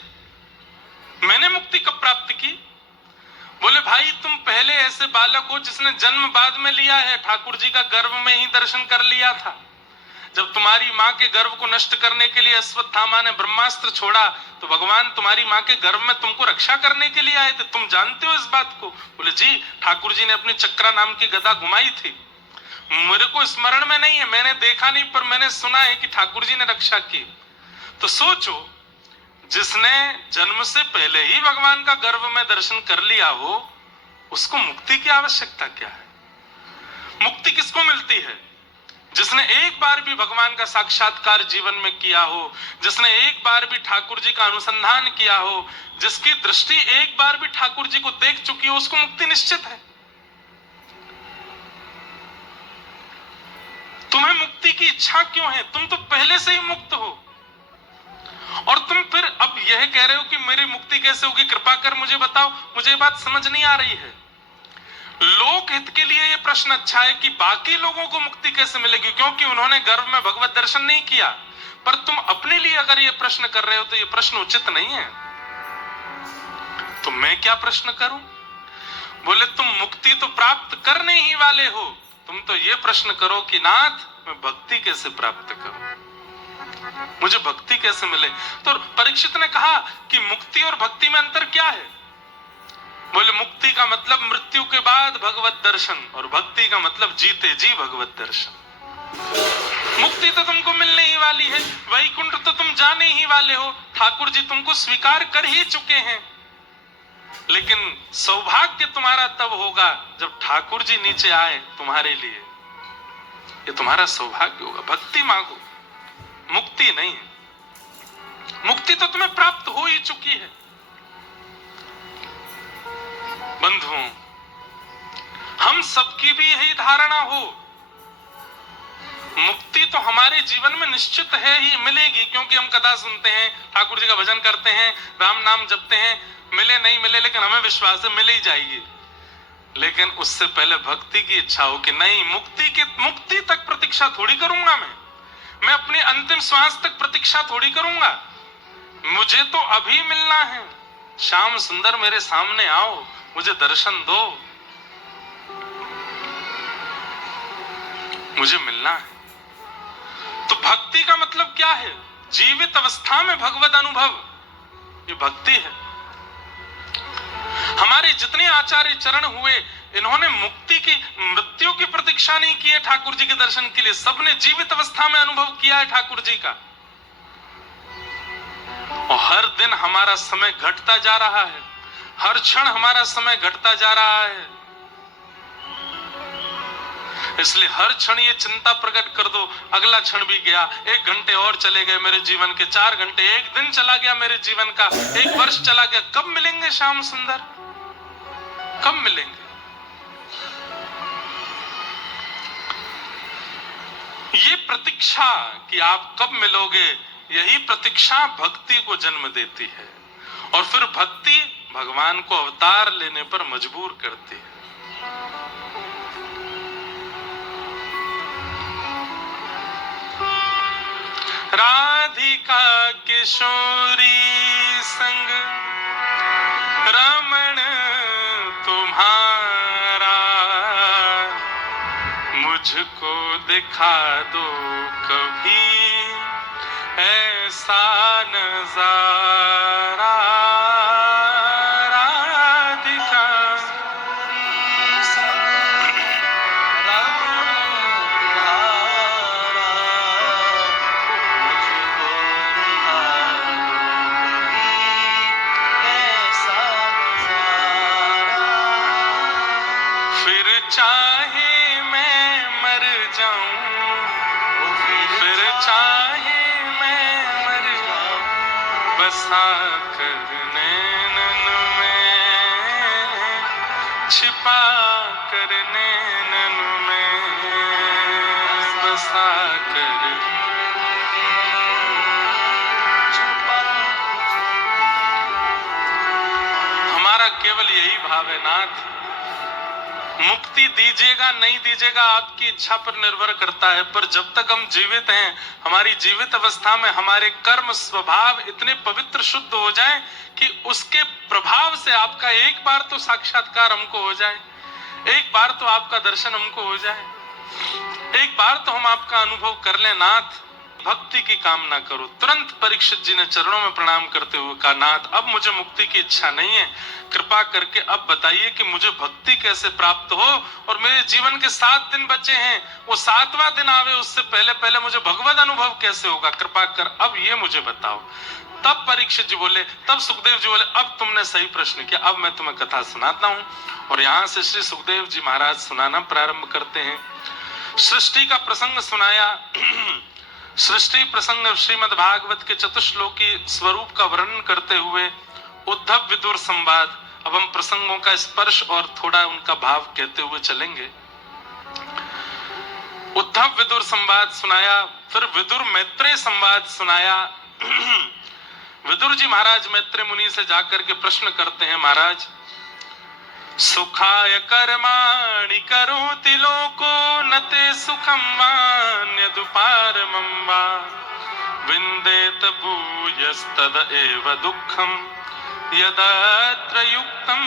मैंने मुक्ति कब प्राप्त की? बोले भाई तुम पहले ऐसे बालक हो जिसने जन्म बाद में लिया है, ठाकुर जी का गर्भ में ही दर्शन कर लिया था। जब तुम्हारी माँ के गर्भ को नष्ट करने के लिए अश्वत्थामा ने ब्रह्मास्त्र छोड़ा तो भगवान तुम्हारी माँ के गर्भ में तुमको रक्षा करने के लिए आए थे, तुम जानते हो इस बात को? बोले जी, ठाकुर जी ने अपनी चक्रा नाम की गदा घुमाई थी, मेरे को स्मरण में नहीं है, मैंने देखा नहीं, पर मैंने सुना है कि ठाकुर जी ने रक्षा की। तो सोचो, जिसने जन्म से पहले ही भगवान का गर्भ में दर्शन कर लिया हो, उसको मुक्ति की आवश्यकता क्या है? मुक्ति किसको मिलती है? जिसने एक बार भी भगवान का साक्षात्कार जीवन में किया हो, जिसने एक बार भी ठाकुर जी का अनुसंधान किया हो, जिसकी दृष्टि एक बार भी ठाकुर जी को देख चुकी हो, उसको मुक्ति निश्चित है। तुम्हें मुक्ति की इच्छा क्यों है? तुम तो पहले से ही मुक्त हो, और तुम फिर अब यह कह रहे हो कि मेरी मुक्ति कैसे होगी, कृपा कर मुझे बताओ। मुझे ये बात समझ नहीं आ रही है। लोक हित के लिए यह प्रश्न अच्छा है कि बाकी लोगों को मुक्ति कैसे मिलेगी, क्योंकि उन्होंने गर्भ में भगवत दर्शन नहीं किया। पर तुम अपने लिए अगर यह प्रश्न कर रहे हो तो यह प्रश्न उचित नहीं है। तो मैं क्या प्रश्न करूं? बोले तुम मुक्ति तो प्राप्त करने ही वाले हो, तुम तो ये प्रश्न करो कि नाथ मैं भक्ति कैसे प्राप्त करूं, मुझे भक्ति कैसे मिले। तो परीक्षित ने कहा कि मुक्ति और भक्ति में अंतर क्या है? बोले मुक्ति का मतलब मृत्यु के बाद भगवत दर्शन, और भक्ति का मतलब जीते जी भगवत दर्शन। मुक्ति तो तुमको मिलने ही वाली है, वैकुंठ तो तुम जाने ही वाले हो, ठाकुर जी तुमको स्वीकार कर ही चुके हैं। लेकिन सौभाग्य तुम्हारा तब होगा जब ठाकुर जी नीचे आए तुम्हारे लिए, ये तुम्हारा सौभाग्य होगा। भक्ति मांगो, मुक्ति नहीं। मुक्ति तो तुम्हें प्राप्त हो ही चुकी है। बंधुओं, हम सबकी भी यही धारणा हो, मुक्ति तो हमारे जीवन में निश्चित है ही मिलेगी, क्योंकि हम कथा सुनते हैं, ठाकुर जी का भजन करते हैं, राम नाम जपते हैं, मिले नहीं मिले लेकिन हमें विश्वास है मिल ही जाएगी। लेकिन उससे पहले भक्ति की इच्छा हो कि नहीं, मुक्ति तक प्रतीक्षा थोड़ी करूंगा मैं अपने अंतिम श्वास तक प्रतीक्षा थोड़ी करूंगा। मुझे तो अभी मिलना है। श्याम सुंदर मेरे सामने आओ, मुझे दर्शन दो, मुझे मिलना है। तो भक्ति का मतलब क्या है? जीवित अवस्था में भगवत अनुभव, ये भक्ति है। हमारे जितने आचार्य चरण हुए, इन्होंने मुक्ति की, मृत्यु की प्रतीक्षा नहीं की है ठाकुर जी के दर्शन के लिए। सबने जीवित अवस्था में अनुभव किया है ठाकुर जी का। और हर दिन हमारा समय घटता जा रहा है, हर क्षण हमारा समय घटता जा रहा है। इसलिए हर क्षण ये चिंता प्रकट कर दो, अगला क्षण भी गया, 1 घंटे और चले गए मेरे जीवन के, 4 घंटे, 1 दिन चला गया मेरे जीवन का, 1 वर्ष चला गया। कब मिलेंगे श्याम सुंदर? कब मिलेंगे? ये प्रतीक्षा कि आप कब मिलोगे, यही प्रतीक्षा भक्ति को जन्म देती है, और फिर भक्ति भगवान को अवतार लेने पर मजबूर करती है। राधिका किशोरी संग रमण तुम्हारा, मुझको दिखा दो कभी ऐसा नजारा। राधिका फिर चाहे मैं मर जाऊं, फिर चाहे मैं मर जाऊं, बसा कर नैनन में, छिपा कर नैनन में, बसा कर। हमारा केवल यही भाव है नाथ, मुक्ति दीजिएगा नहीं दीजिएगा आपकी इच्छा पर निर्भर करता है, पर जब तक हम जीवित हैं, हमारी जीवित अवस्था में हमारे कर्म स्वभाव इतने पवित्र शुद्ध हो जाएं कि उसके प्रभाव से आपका एक बार तो साक्षात्कार हमको हो जाए, एक बार तो आपका दर्शन हमको हो जाए, एक बार तो हम आपका अनुभव कर लें। नाथ भक्ति की कामना करो। तुरंत परीक्षित जी ने चरणों में प्रणाम करते हुए कहा, नाथ अब मुझे मुक्ति की इच्छा नहीं है, कृपा करके अब बताइए कि मुझे भक्ति कैसे प्राप्त हो, और मेरे जीवन के 7 दिन बचे हैं, वो 7वां दिन आवे उससे पहले पहले मुझे भगवत अनुभव कैसे होगा, कृपा कर अब ये मुझे बताओ। तब परीक्षित जी बोले, तब सुखदेव जी बोले, अब तुमने सही प्रश्न किया, अब मैं तुम्हें कथा सुनाता हूं। और यहां से श्री सुखदेव जी महाराज सुनाना प्रारंभ करते हैं। सृष्टि का प्रसंग सुनाया। सृष्टि प्रसंग श्रीमद् भागवत के चतुश्लोकी स्वरूप का वर्णन करते हुए उद्धव विदुर संवाद। अब हम प्रसंगों का स्पर्श और थोड़ा उनका भाव कहते हुए चलेंगे। उद्धव विदुर संवाद सुनाया, फिर विदुर मैत्रेय संवाद सुनाया। विदुर जी महाराज मैत्रेय मुनि से जाकर के प्रश्न करते हैं, महाराज सुखाय कर्माणि करोति लोको नते सुखम वान्यदुपारमं वा विन्देत भूयस्तद एव दुःखम यदत्र युक्तं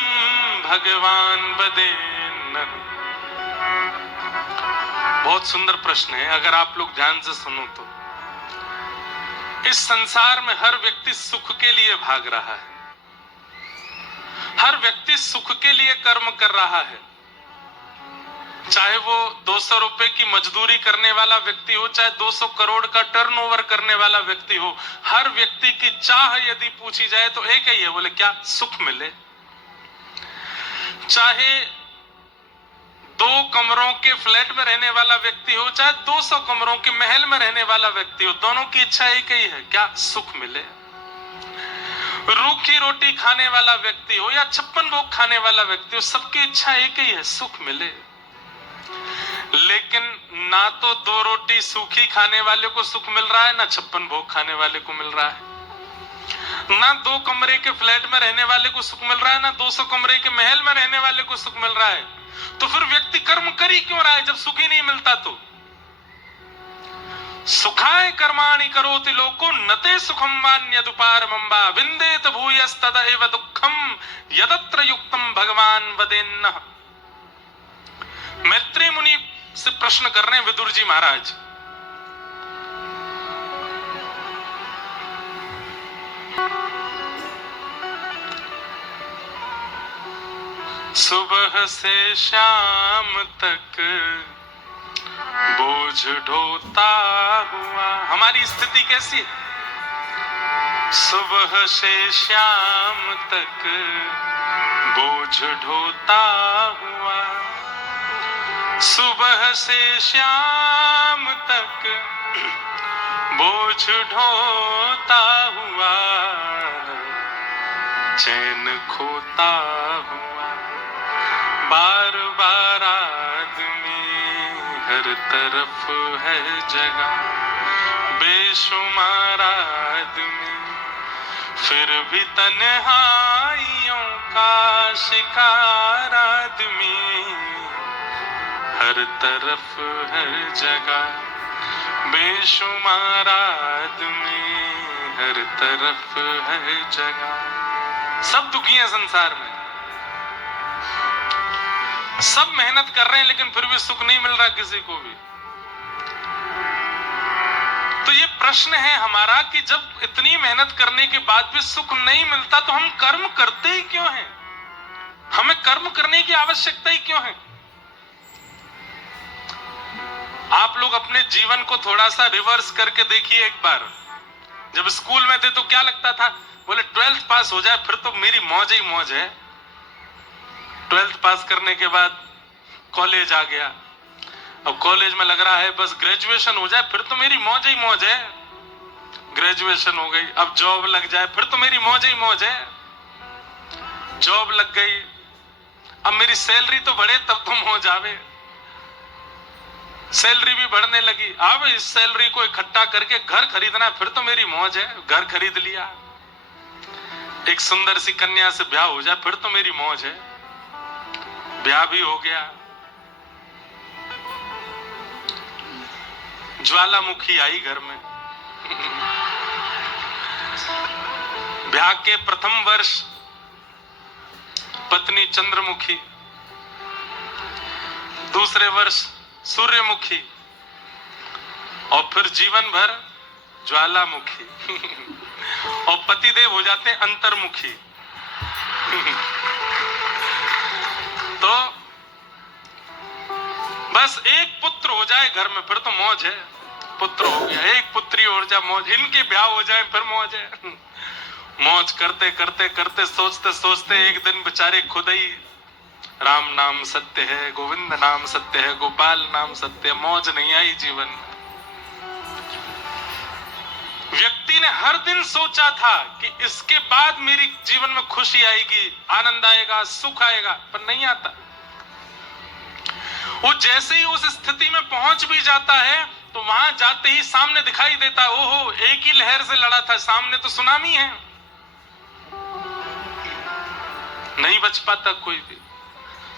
भगवान वदेन्न। बहुत सुंदर प्रश्न है, अगर आप लोग ध्यान से सुनो तो। इस संसार में हर व्यक्ति सुख के लिए भाग रहा है, हर व्यक्ति सुख के लिए कर्म कर रहा है। चाहे वो 200 रुपए की मजदूरी करने वाला व्यक्ति हो, चाहे 200 करोड़ का टर्नओवर करने वाला व्यक्ति हो, हर व्यक्ति की चाह यदि पूछी जाए तो एक ही है, बोले क्या? सुख मिले। चाहे 2 कमरों के फ्लैट में रहने वाला व्यक्ति हो, चाहे 200 कमरों के महल में रहने वाला व्यक्ति हो, दोनों की इच्छा एक ही है, क्या? सुख मिले। रूखी रोटी खाने वाला व्यक्ति हो या 56 भोग खाने वाला व्यक्ति हो, सबकी इच्छा एक ही है, सुख मिले। लेकिन ना तो 2 रोटी सूखी खाने वाले को सुख मिल रहा है, ना 56 भोग खाने वाले को मिल रहा है। ना 2 कमरे के फ्लैट में रहने वाले को सुख मिल रहा है, ना 200 कमरे के महल में रहने वाले को सुख मिल रहा है। तो फिर व्यक्ति कर्म कर ही क्यों रहा है जब सुख ही नहीं मिलता? तो सुखाय कर्माणि करोति लोको नते सुखम वान्यदुपारमं वा विन्देत भूयस्तद एव दुःखम यदत्र युक्तं भगवान वदेन्न। मैत्रेय मुनि से प्रश्न कर रहे हैं विदुर जी महाराज। सुबह से शाम तक बोझ ढोता हुआ, हमारी स्थिति कैसी है? सुबह से शाम तक बोझ ढोता हुआ, सुबह से शाम तक बोझ ढोता हुआ, चैन खोता हुआ, बार बार आदमी हर तरफ है जगह, बेशुमार आदमी फिर भी तन्हाइयों का शिकार आदमी, हर तरफ हर जगह बेशुमार आदमी, हर तरफ हर जगह। सब दुखी हैं संसार में, सब मेहनत कर रहे हैं, लेकिन फिर भी सुख नहीं मिल रहा किसी को भी। तो ये प्रश्न है हमारा कि जब इतनी मेहनत करने के बाद भी सुख नहीं मिलता तो हम कर्म करते ही क्यों हैं? हमें कर्म करने की आवश्यकता ही क्यों है? आप लोग अपने जीवन को थोड़ा सा रिवर्स करके देखिए एक बार। जब स्कूल में थे तो क्या लगता था? बोले 12th पास हो जाए फिर तो मेरी मौज ही मौज है। 12th पास करने के बाद कॉलेज आ गया, अब कॉलेज में लग रहा है बस ग्रेजुएशन हो जाए फिर तो मेरी मौज ही मौज है। ग्रेजुएशन हो गई, अब जॉब लग जाए फिर तो मेरी मौज ही मौज है। जॉब लग गई, अब मेरी सैलरी तो बढ़े तब तो मौज आवे। सैलरी भी बढ़ने लगी, अब इस सैलरी को इकट्ठा करके घर खरीदना फिर तो मेरी मौज है। घर खरीद लिया, एक सुंदर सी कन्या से ब्याह हो जाए फिर तो मेरी मौज है। ब्याह भी हो गया, ज्वालामुखी आई घर में। ब्याह के प्रथम वर्ष पत्नी चंद्रमुखी, दूसरे वर्ष सूर्यमुखी, और फिर जीवन भर ज्वालामुखी। और पतिदेव हो जाते हैं अंतर्मुखी। तो बस एक पुत्र हो जाए घर में फिर तो मौज है। पुत्र हो गया, एक पुत्री हो जाए मौज, इनके ब्याह हो जाए फिर मौज है। मौज करते करते करते सोचते सोचते एक दिन बेचारे खुद ही राम नाम सत्य है, गोविंद नाम सत्य है, गोपाल नाम सत्य है, मौज नहीं आई जीवन में। व्यक्ति ने हर दिन सोचा था कि इसके बाद मेरी जीवन में खुशी आएगी, आनंद आएगा, सुख आएगा, पर नहीं आता। वो जैसे ही उस स्थिति में पहुंच भी जाता है तो वहां जाते ही सामने दिखाई देता है, ओहो एक ही लहर से लड़ा था, सामने तो सुनामी है, नहीं बच पाता कोई भी।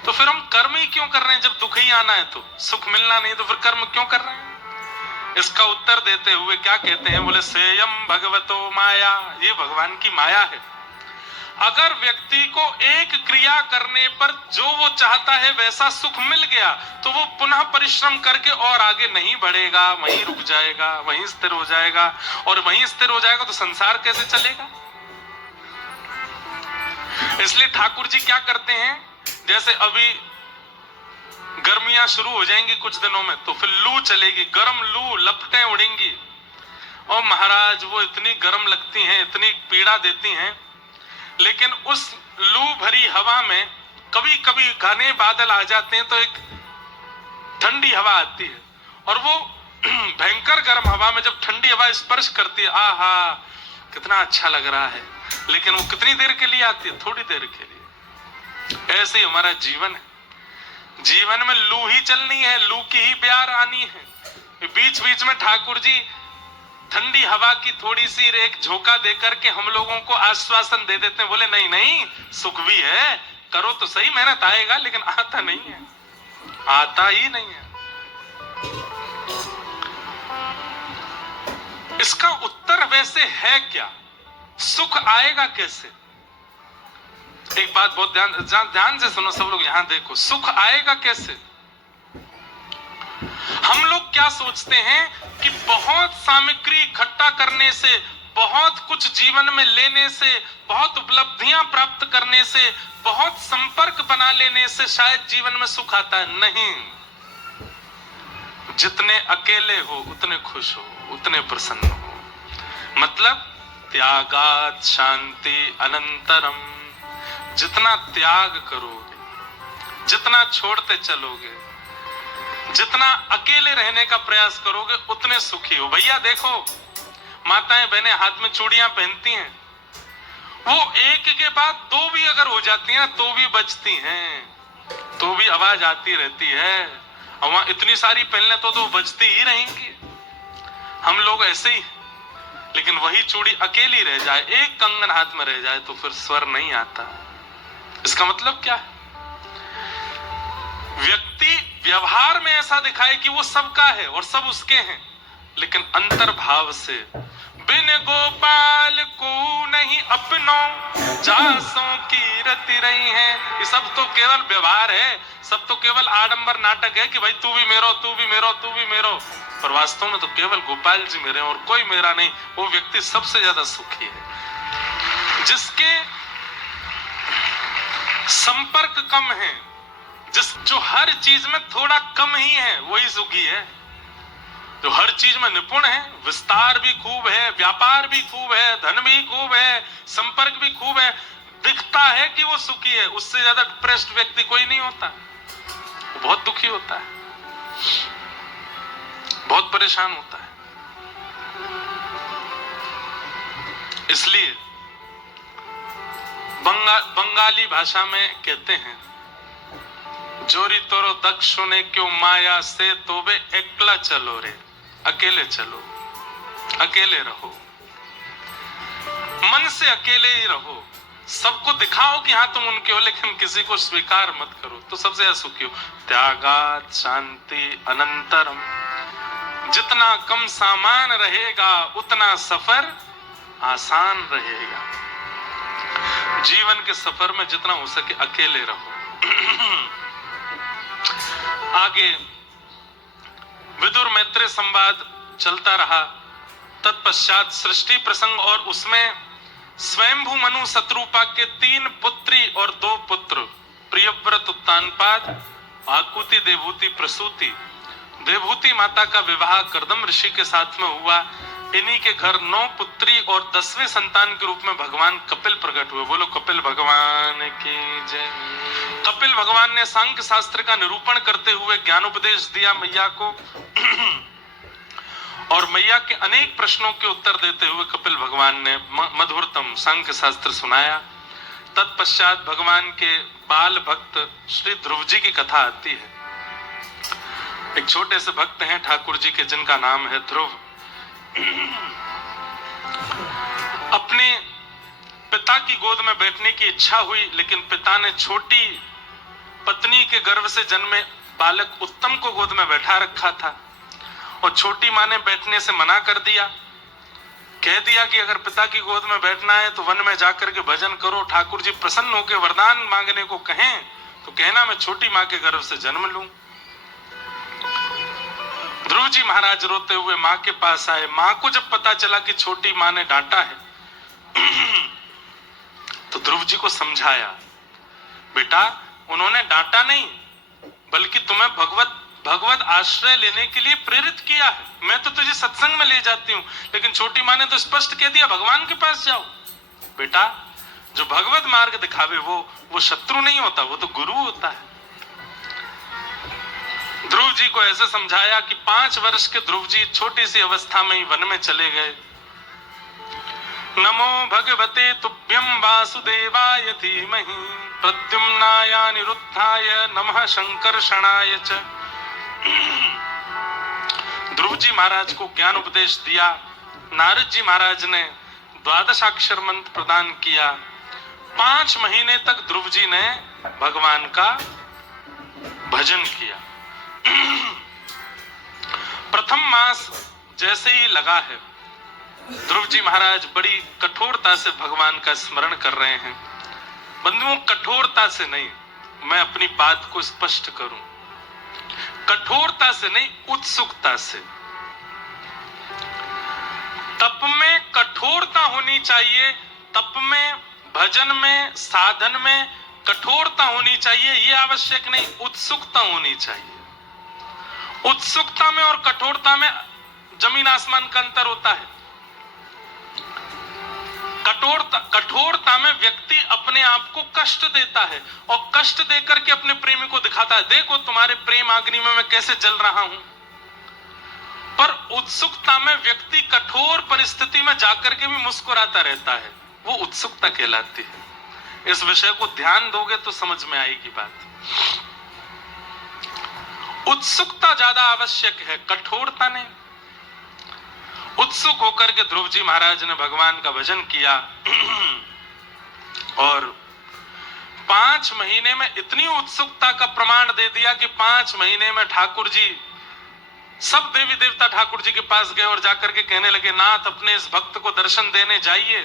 तो फिर हम कर्म ही क्यों कर रहे हैं? जब दुख ही आना है तो, सुख मिलना नहीं, तो फिर कर्म क्यों कर रहे हैं? इसका उत्तर देते हुए क्या कहते हैं? बोले सेयम भगवतो माया, ये भगवान की माया है। अगर व्यक्ति को एक क्रिया करने पर जो वो चाहता है वैसा सुख मिल गया तो वो पुनः परिश्रम करके और आगे नहीं बढ़ेगा, वहीं रुक जाएगा, वहीं स्थिर हो जाएगा। और वहीं स्थिर हो जाएगा तो संसार कैसे चलेगा? इसलिए ठाकुर जी क्या करते हैं, जैसे अभी गर्मियां शुरू हो जाएंगी कुछ दिनों में, तो फिर लू चलेगी, गर्म लू, लपटें उड़ेंगी। और महाराज वो इतनी गर्म लगती हैं, इतनी पीड़ा देती हैं, लेकिन उस लू भरी हवा में कभी कभी घने बादल आ जाते हैं तो एक ठंडी हवा आती है, और वो भयंकर गर्म हवा में जब ठंडी हवा स्पर्श करती है, आहा कितना अच्छा लग रहा है। लेकिन वो कितनी देर के लिए आती है? थोड़ी देर के लिए। ऐसे ही हमारा जीवन है, जीवन में लू ही चलनी है, लू की ही प्यार आनी है। बीच बीच में ठाकुर जी ठंडी हवा की थोड़ी सी एक झोंका देकर के हम लोगों को आश्वासन दे देते हैं, बोले नहीं नहीं सुख भी है, करो तो सही, मेहनत आएगा, लेकिन आता नहीं है, आता ही नहीं है। इसका उत्तर वैसे है क्या? सुख आएगा कैसे? एक बात बहुत ध्यान से सुनो सब लोग, यहां देखो, सुख आएगा कैसे? हम लोग क्या सोचते हैं कि बहुत सामग्री इकट्ठा करने से, बहुत कुछ जीवन में लेने से, बहुत उपलब्धियां प्राप्त करने से, बहुत संपर्क बना लेने से शायद जीवन में सुख आता है। नहीं, जितने अकेले हो उतने खुश हो, उतने प्रसन्न हो। मतलब त्यागात शांति अनंतरम। जितना त्याग करोगे, जितना छोड़ते चलोगे, जितना अकेले रहने का प्रयास करोगे, उतने सुखी हो। भैया देखो, माताएं बहनें हाथ में चूड़ियां पहनती हैं, वो एक के बाद दो भी अगर हो जाती हैं तो भी बचती हैं, तो भी आवाज आती रहती है। और वहां इतनी सारी पहनने तो बचती ही रहेंगी। हम लोग ऐसे ही, लेकिन वही चूड़ी अकेली रह जाए, एक कंगन हाथ में रह जाए तो फिर स्वर नहीं आता। इसका मतलब क्या है? व्यक्ति व्यवहार में ऐसा दिखाए कि वो सबका है और सब उसके हैं, लेकिन अंतर्भाव से बिन गोपाल को नहीं अपनों जासों की रति रही है। ये सब तो केवल व्यवहार है, सब तो केवल आडंबर नाटक है कि भाई तू भी मेरो, तू भी मेरो, तू भी मेरो, पर वास्तव में तो केवल गोपाल जी मेरे और कोई मेरा नहीं। वो व्यक्ति सबसे ज्यादा सुखी है, जिसके संपर्क कम है, जो हर चीज में थोड़ा कम ही है, वही सुखी है। जो हर चीज में निपुण है, विस्तार भी खूब है, व्यापार भी खूब है, धन भी खूब है, संपर्क भी खूब है, दिखता है कि वो सुखी है, उससे ज्यादा डिप्रेस्ड व्यक्ति कोई नहीं होता। वो बहुत दुखी होता है, बहुत परेशान होता है। इसलिए बंगाली भाषा में कहते हैं, जोरी तोरो दक्ष ने क्यों माया से तोबे एकला चलो रे, अकेले चलो, अकेले रहो, मन से अकेले ही रहो। सबको दिखाओ कि हाँ तुम उनके हो, लेकिन किसी को स्वीकार मत करो, तो सबसे ज्यादा सुखी हो। त्यागात शांति अनंतरम। जितना कम सामान रहेगा उतना सफर आसान रहेगा। जीवन के सफर में जितना हो सके अकेले रहो। आगे विदुर मैत्रेय संवाद चलता रहा। तत्पश्चात सृष्टि प्रसंग, और उसमें स्वयंभू मनु शत्रुपा के 3 पुत्री और 2 पुत्र, प्रियव्रत उत्तानपाद, आकुति देवहूति प्रसूति। देवहूति माता का विवाह कर्दम ऋषि के साथ में हुआ। इन्हीं के घर 9 पुत्री और 10वें संतान के रूप में भगवान कपिल प्रकट हुए। बोलो कपिल भगवान की जय। कपिल भगवान ने सांख्य शास्त्र का निरूपण करते हुए ज्ञानोपदेश दिया मैया को और मैया के अनेक प्रश्नों के उत्तर देते हुए कपिल भगवान ने मधुरतम सांख्य शास्त्र सुनाया। तत्पश्चात भगवान के बाल भक्त श्री ध्रुव जी की कथा आती है। एक छोटे से भक्त हैं ठाकुर जी के, जिनका नाम है ध्रुव। अपने पिता की गोद में बैठने की इच्छा हुई, लेकिन पिता ने छोटी पत्नी के गर्भ से जन्मे बालक उत्तम को गोद में बैठा रखा था और छोटी मां ने बैठने से मना कर दिया। कह दिया कि अगर पिता की गोद में बैठना है तो वन में जाकर के भजन करो, ठाकुर जी प्रसन्न होकर वरदान मांगने को कहें तो कहना मैं छोटी मां के गर्भ से जन्म लूं। ध्रुव जी महाराज रोते हुए मां के पास आए। मां को जब पता चला कि छोटी मां ने डांटा है तो ध्रुव जी को समझाया, बेटा उन्होंने डांटा नहीं बल्कि तुम्हें भगवत आश्रय लेने के लिए प्रेरित किया है। मैं तो तुझे सत्संग में ले जाती हूं, लेकिन छोटी मां ने तो स्पष्ट कह दिया भगवान के पास जाओ। बेटा जो भगवत मार्ग दिखावे वो शत्रु नहीं होता, वो तो गुरु होता है। ध्रुव जी को ऐसे समझाया कि 5 वर्ष के ध्रुव जी छोटी सी अवस्था में ही वन में चले गए। नमो भगवते तुभ्यं वासुदेवाय धीमहि प्रद्युम्नाय अनिरुद्धाय नमः शंकर्षणाय च। ध्रुव जी महाराज को ज्ञान उपदेश दिया। नारद जी महाराज ने 12 अक्षर मंत्र प्रदान किया। 5 महीने तक ध्रुव जी ने भगवान का भजन किया। प्रथम मास जैसे ही लगा है, ध्रुव जी महाराज बड़ी कठोरता से भगवान का स्मरण कर रहे हैं। बंधुओं, कठोरता से नहीं, मैं अपनी बात को स्पष्ट करूं, कठोरता से नहीं, उत्सुकता से। तप में कठोरता होनी चाहिए, तप में, भजन में, साधन में कठोरता होनी चाहिए, ये आवश्यक नहीं, उत्सुकता होनी चाहिए। उत्सुकता में और कठोरता में जमीन आसमान का अंतर होता है। कठोरता में व्यक्ति अपने आप को कष्ट देता है और कष्ट देकर के अपने प्रेमी को दिखाता है, देखो तुम्हारे प्रेम अग्नि में मैं कैसे जल रहा हूं। पर उत्सुकता में व्यक्ति कठोर परिस्थिति में जाकर के भी मुस्कुराता रहता है, वो उत्सुकता कहलाती है। इस विषय को ध्यान दोगे तो समझ में आएगी बात। उत्सुकता ज्यादा आवश्यक है, कठोरता नहीं। उत्सुक होकर के ध्रुव जी महाराज ने भगवान का भजन किया और 5 महीने में इतनी उत्सुकता का प्रमाण दे दिया कि 5 महीने में ठाकुर जी, सब देवी देवता ठाकुर जी के पास गए और जाकर के कहने लगे, नाथ अपने इस भक्त को दर्शन देने जाइए।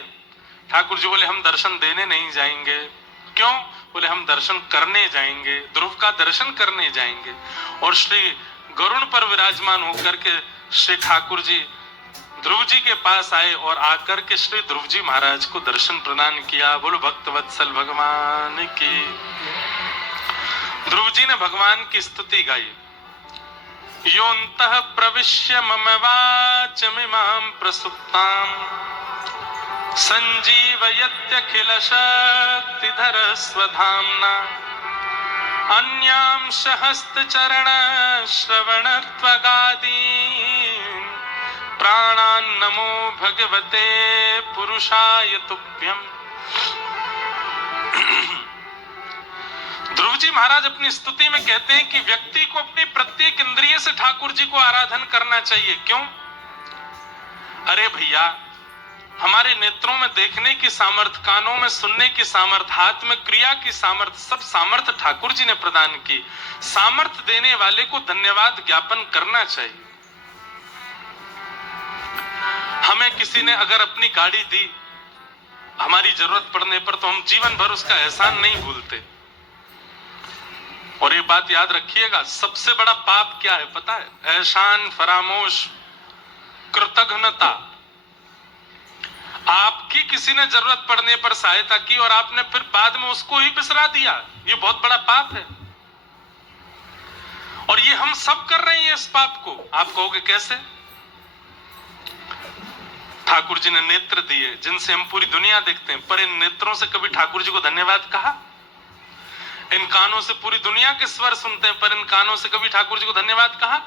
ठाकुर जी बोले हम दर्शन देने नहीं जाएंगे। क्यों? बोले हम दर्शन करने जाएंगे, ध्रुव का दर्शन करने जाएंगे। और श्री गरुड़ पर विराजमान होकर के श्री ठाकुर जी ध्रुव जी के पास आए और आकर के श्री ध्रुव जी महाराज को दर्शन प्रदान किया। बोलो भक्त वत्सल भगवान की। ध्रुव जी ने भगवान की स्तुति गाई। योऽन्तः प्रविश्य मम वाचमिमां प्रसुप्तां संजीवयत्यखिल शक्तिधर स्वधाम्ना अन्यांश हस्तचरण श्रवणत्वगादीन् प्राणान् नमो भगवते पुरुषाय तुभ्यम्। ध्रुव जी महाराज अपनी स्तुति में कहते हैं कि व्यक्ति को अपनी प्रत्येक इंद्रिय से ठाकुर जी को आराधन करना चाहिए। क्यों? अरे भैया, हमारे नेत्रों में देखने की सामर्थ, कानों में सुनने की सामर्थ, हाथ में क्रिया की सामर्थ, सब सामर्थ ठाकुर जी ने प्रदान की। सामर्थ देने वाले को धन्यवाद ज्ञापन करना चाहिए। हमें किसी ने अगर अपनी गाड़ी दी हमारी जरूरत पड़ने पर, तो हम जीवन भर उसका एहसान नहीं भूलते। और ये बात याद रखिएगा, सबसे बड़ा पाप क्या है पता है? एहसान फरामोश, कृतघ्नता। आपकी किसी ने जरूरत पड़ने पर सहायता की और आपने फिर बाद में उसको ही बिसरा दिया, ये बहुत बड़ा पाप है। और ये हम सब कर रहे हैं इस पाप को। आप कहोगे कैसे? ठाकुर जी ने नेत्र दिए जिनसे हम पूरी दुनिया देखते हैं, पर इन नेत्रों से कभी ठाकुर जी को धन्यवाद कहा? इन कानों से पूरी दुनिया के स्वर सुनते हैं, पर इन कानों से कभी ठाकुर जी को धन्यवाद कहा?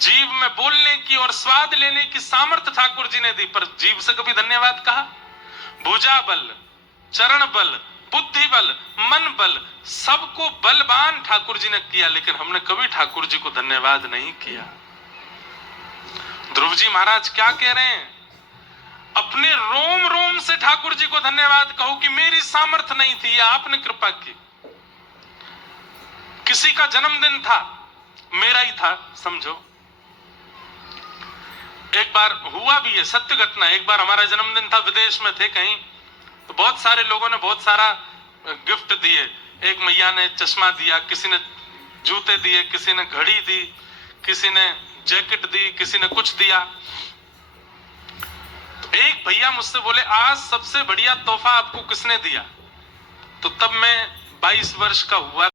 जीभ में बोलने की और स्वाद लेने की सामर्थ्य ठाकुर जी ने दी, पर जीभ से कभी धन्यवाद कहा? भुजा बल, चरण बल, बुद्धि बल, मन बल, सबको बलवान ठाकुर जी ने किया, लेकिन हमने कभी ठाकुर जी को धन्यवाद नहीं किया। ध्रुव जी महाराज क्या कह रहे हैं? अपने रोम रोम से ठाकुर जी को धन्यवाद कहो कि मेरी सामर्थ्य नहीं थी, या आपने कृपा की। किसी का जन्मदिन था, मेरा ही था समझो। एक बार हुआ भी है, सत्य घटना। एक बार हमारा जन्मदिन था, विदेश में थे कहीं, तो बहुत सारे लोगों ने बहुत सारा गिफ्ट दिए। एक मैया ने चश्मा दिया, किसी ने जूते दिए, किसी ने घड़ी दी, किसी ने जैकेट दी, किसी ने कुछ दिया। तो एक भैया मुझसे बोले, आज सबसे बढ़िया तोहफा आपको किसने दिया? तो तब मैं 22 वर्ष का हुआ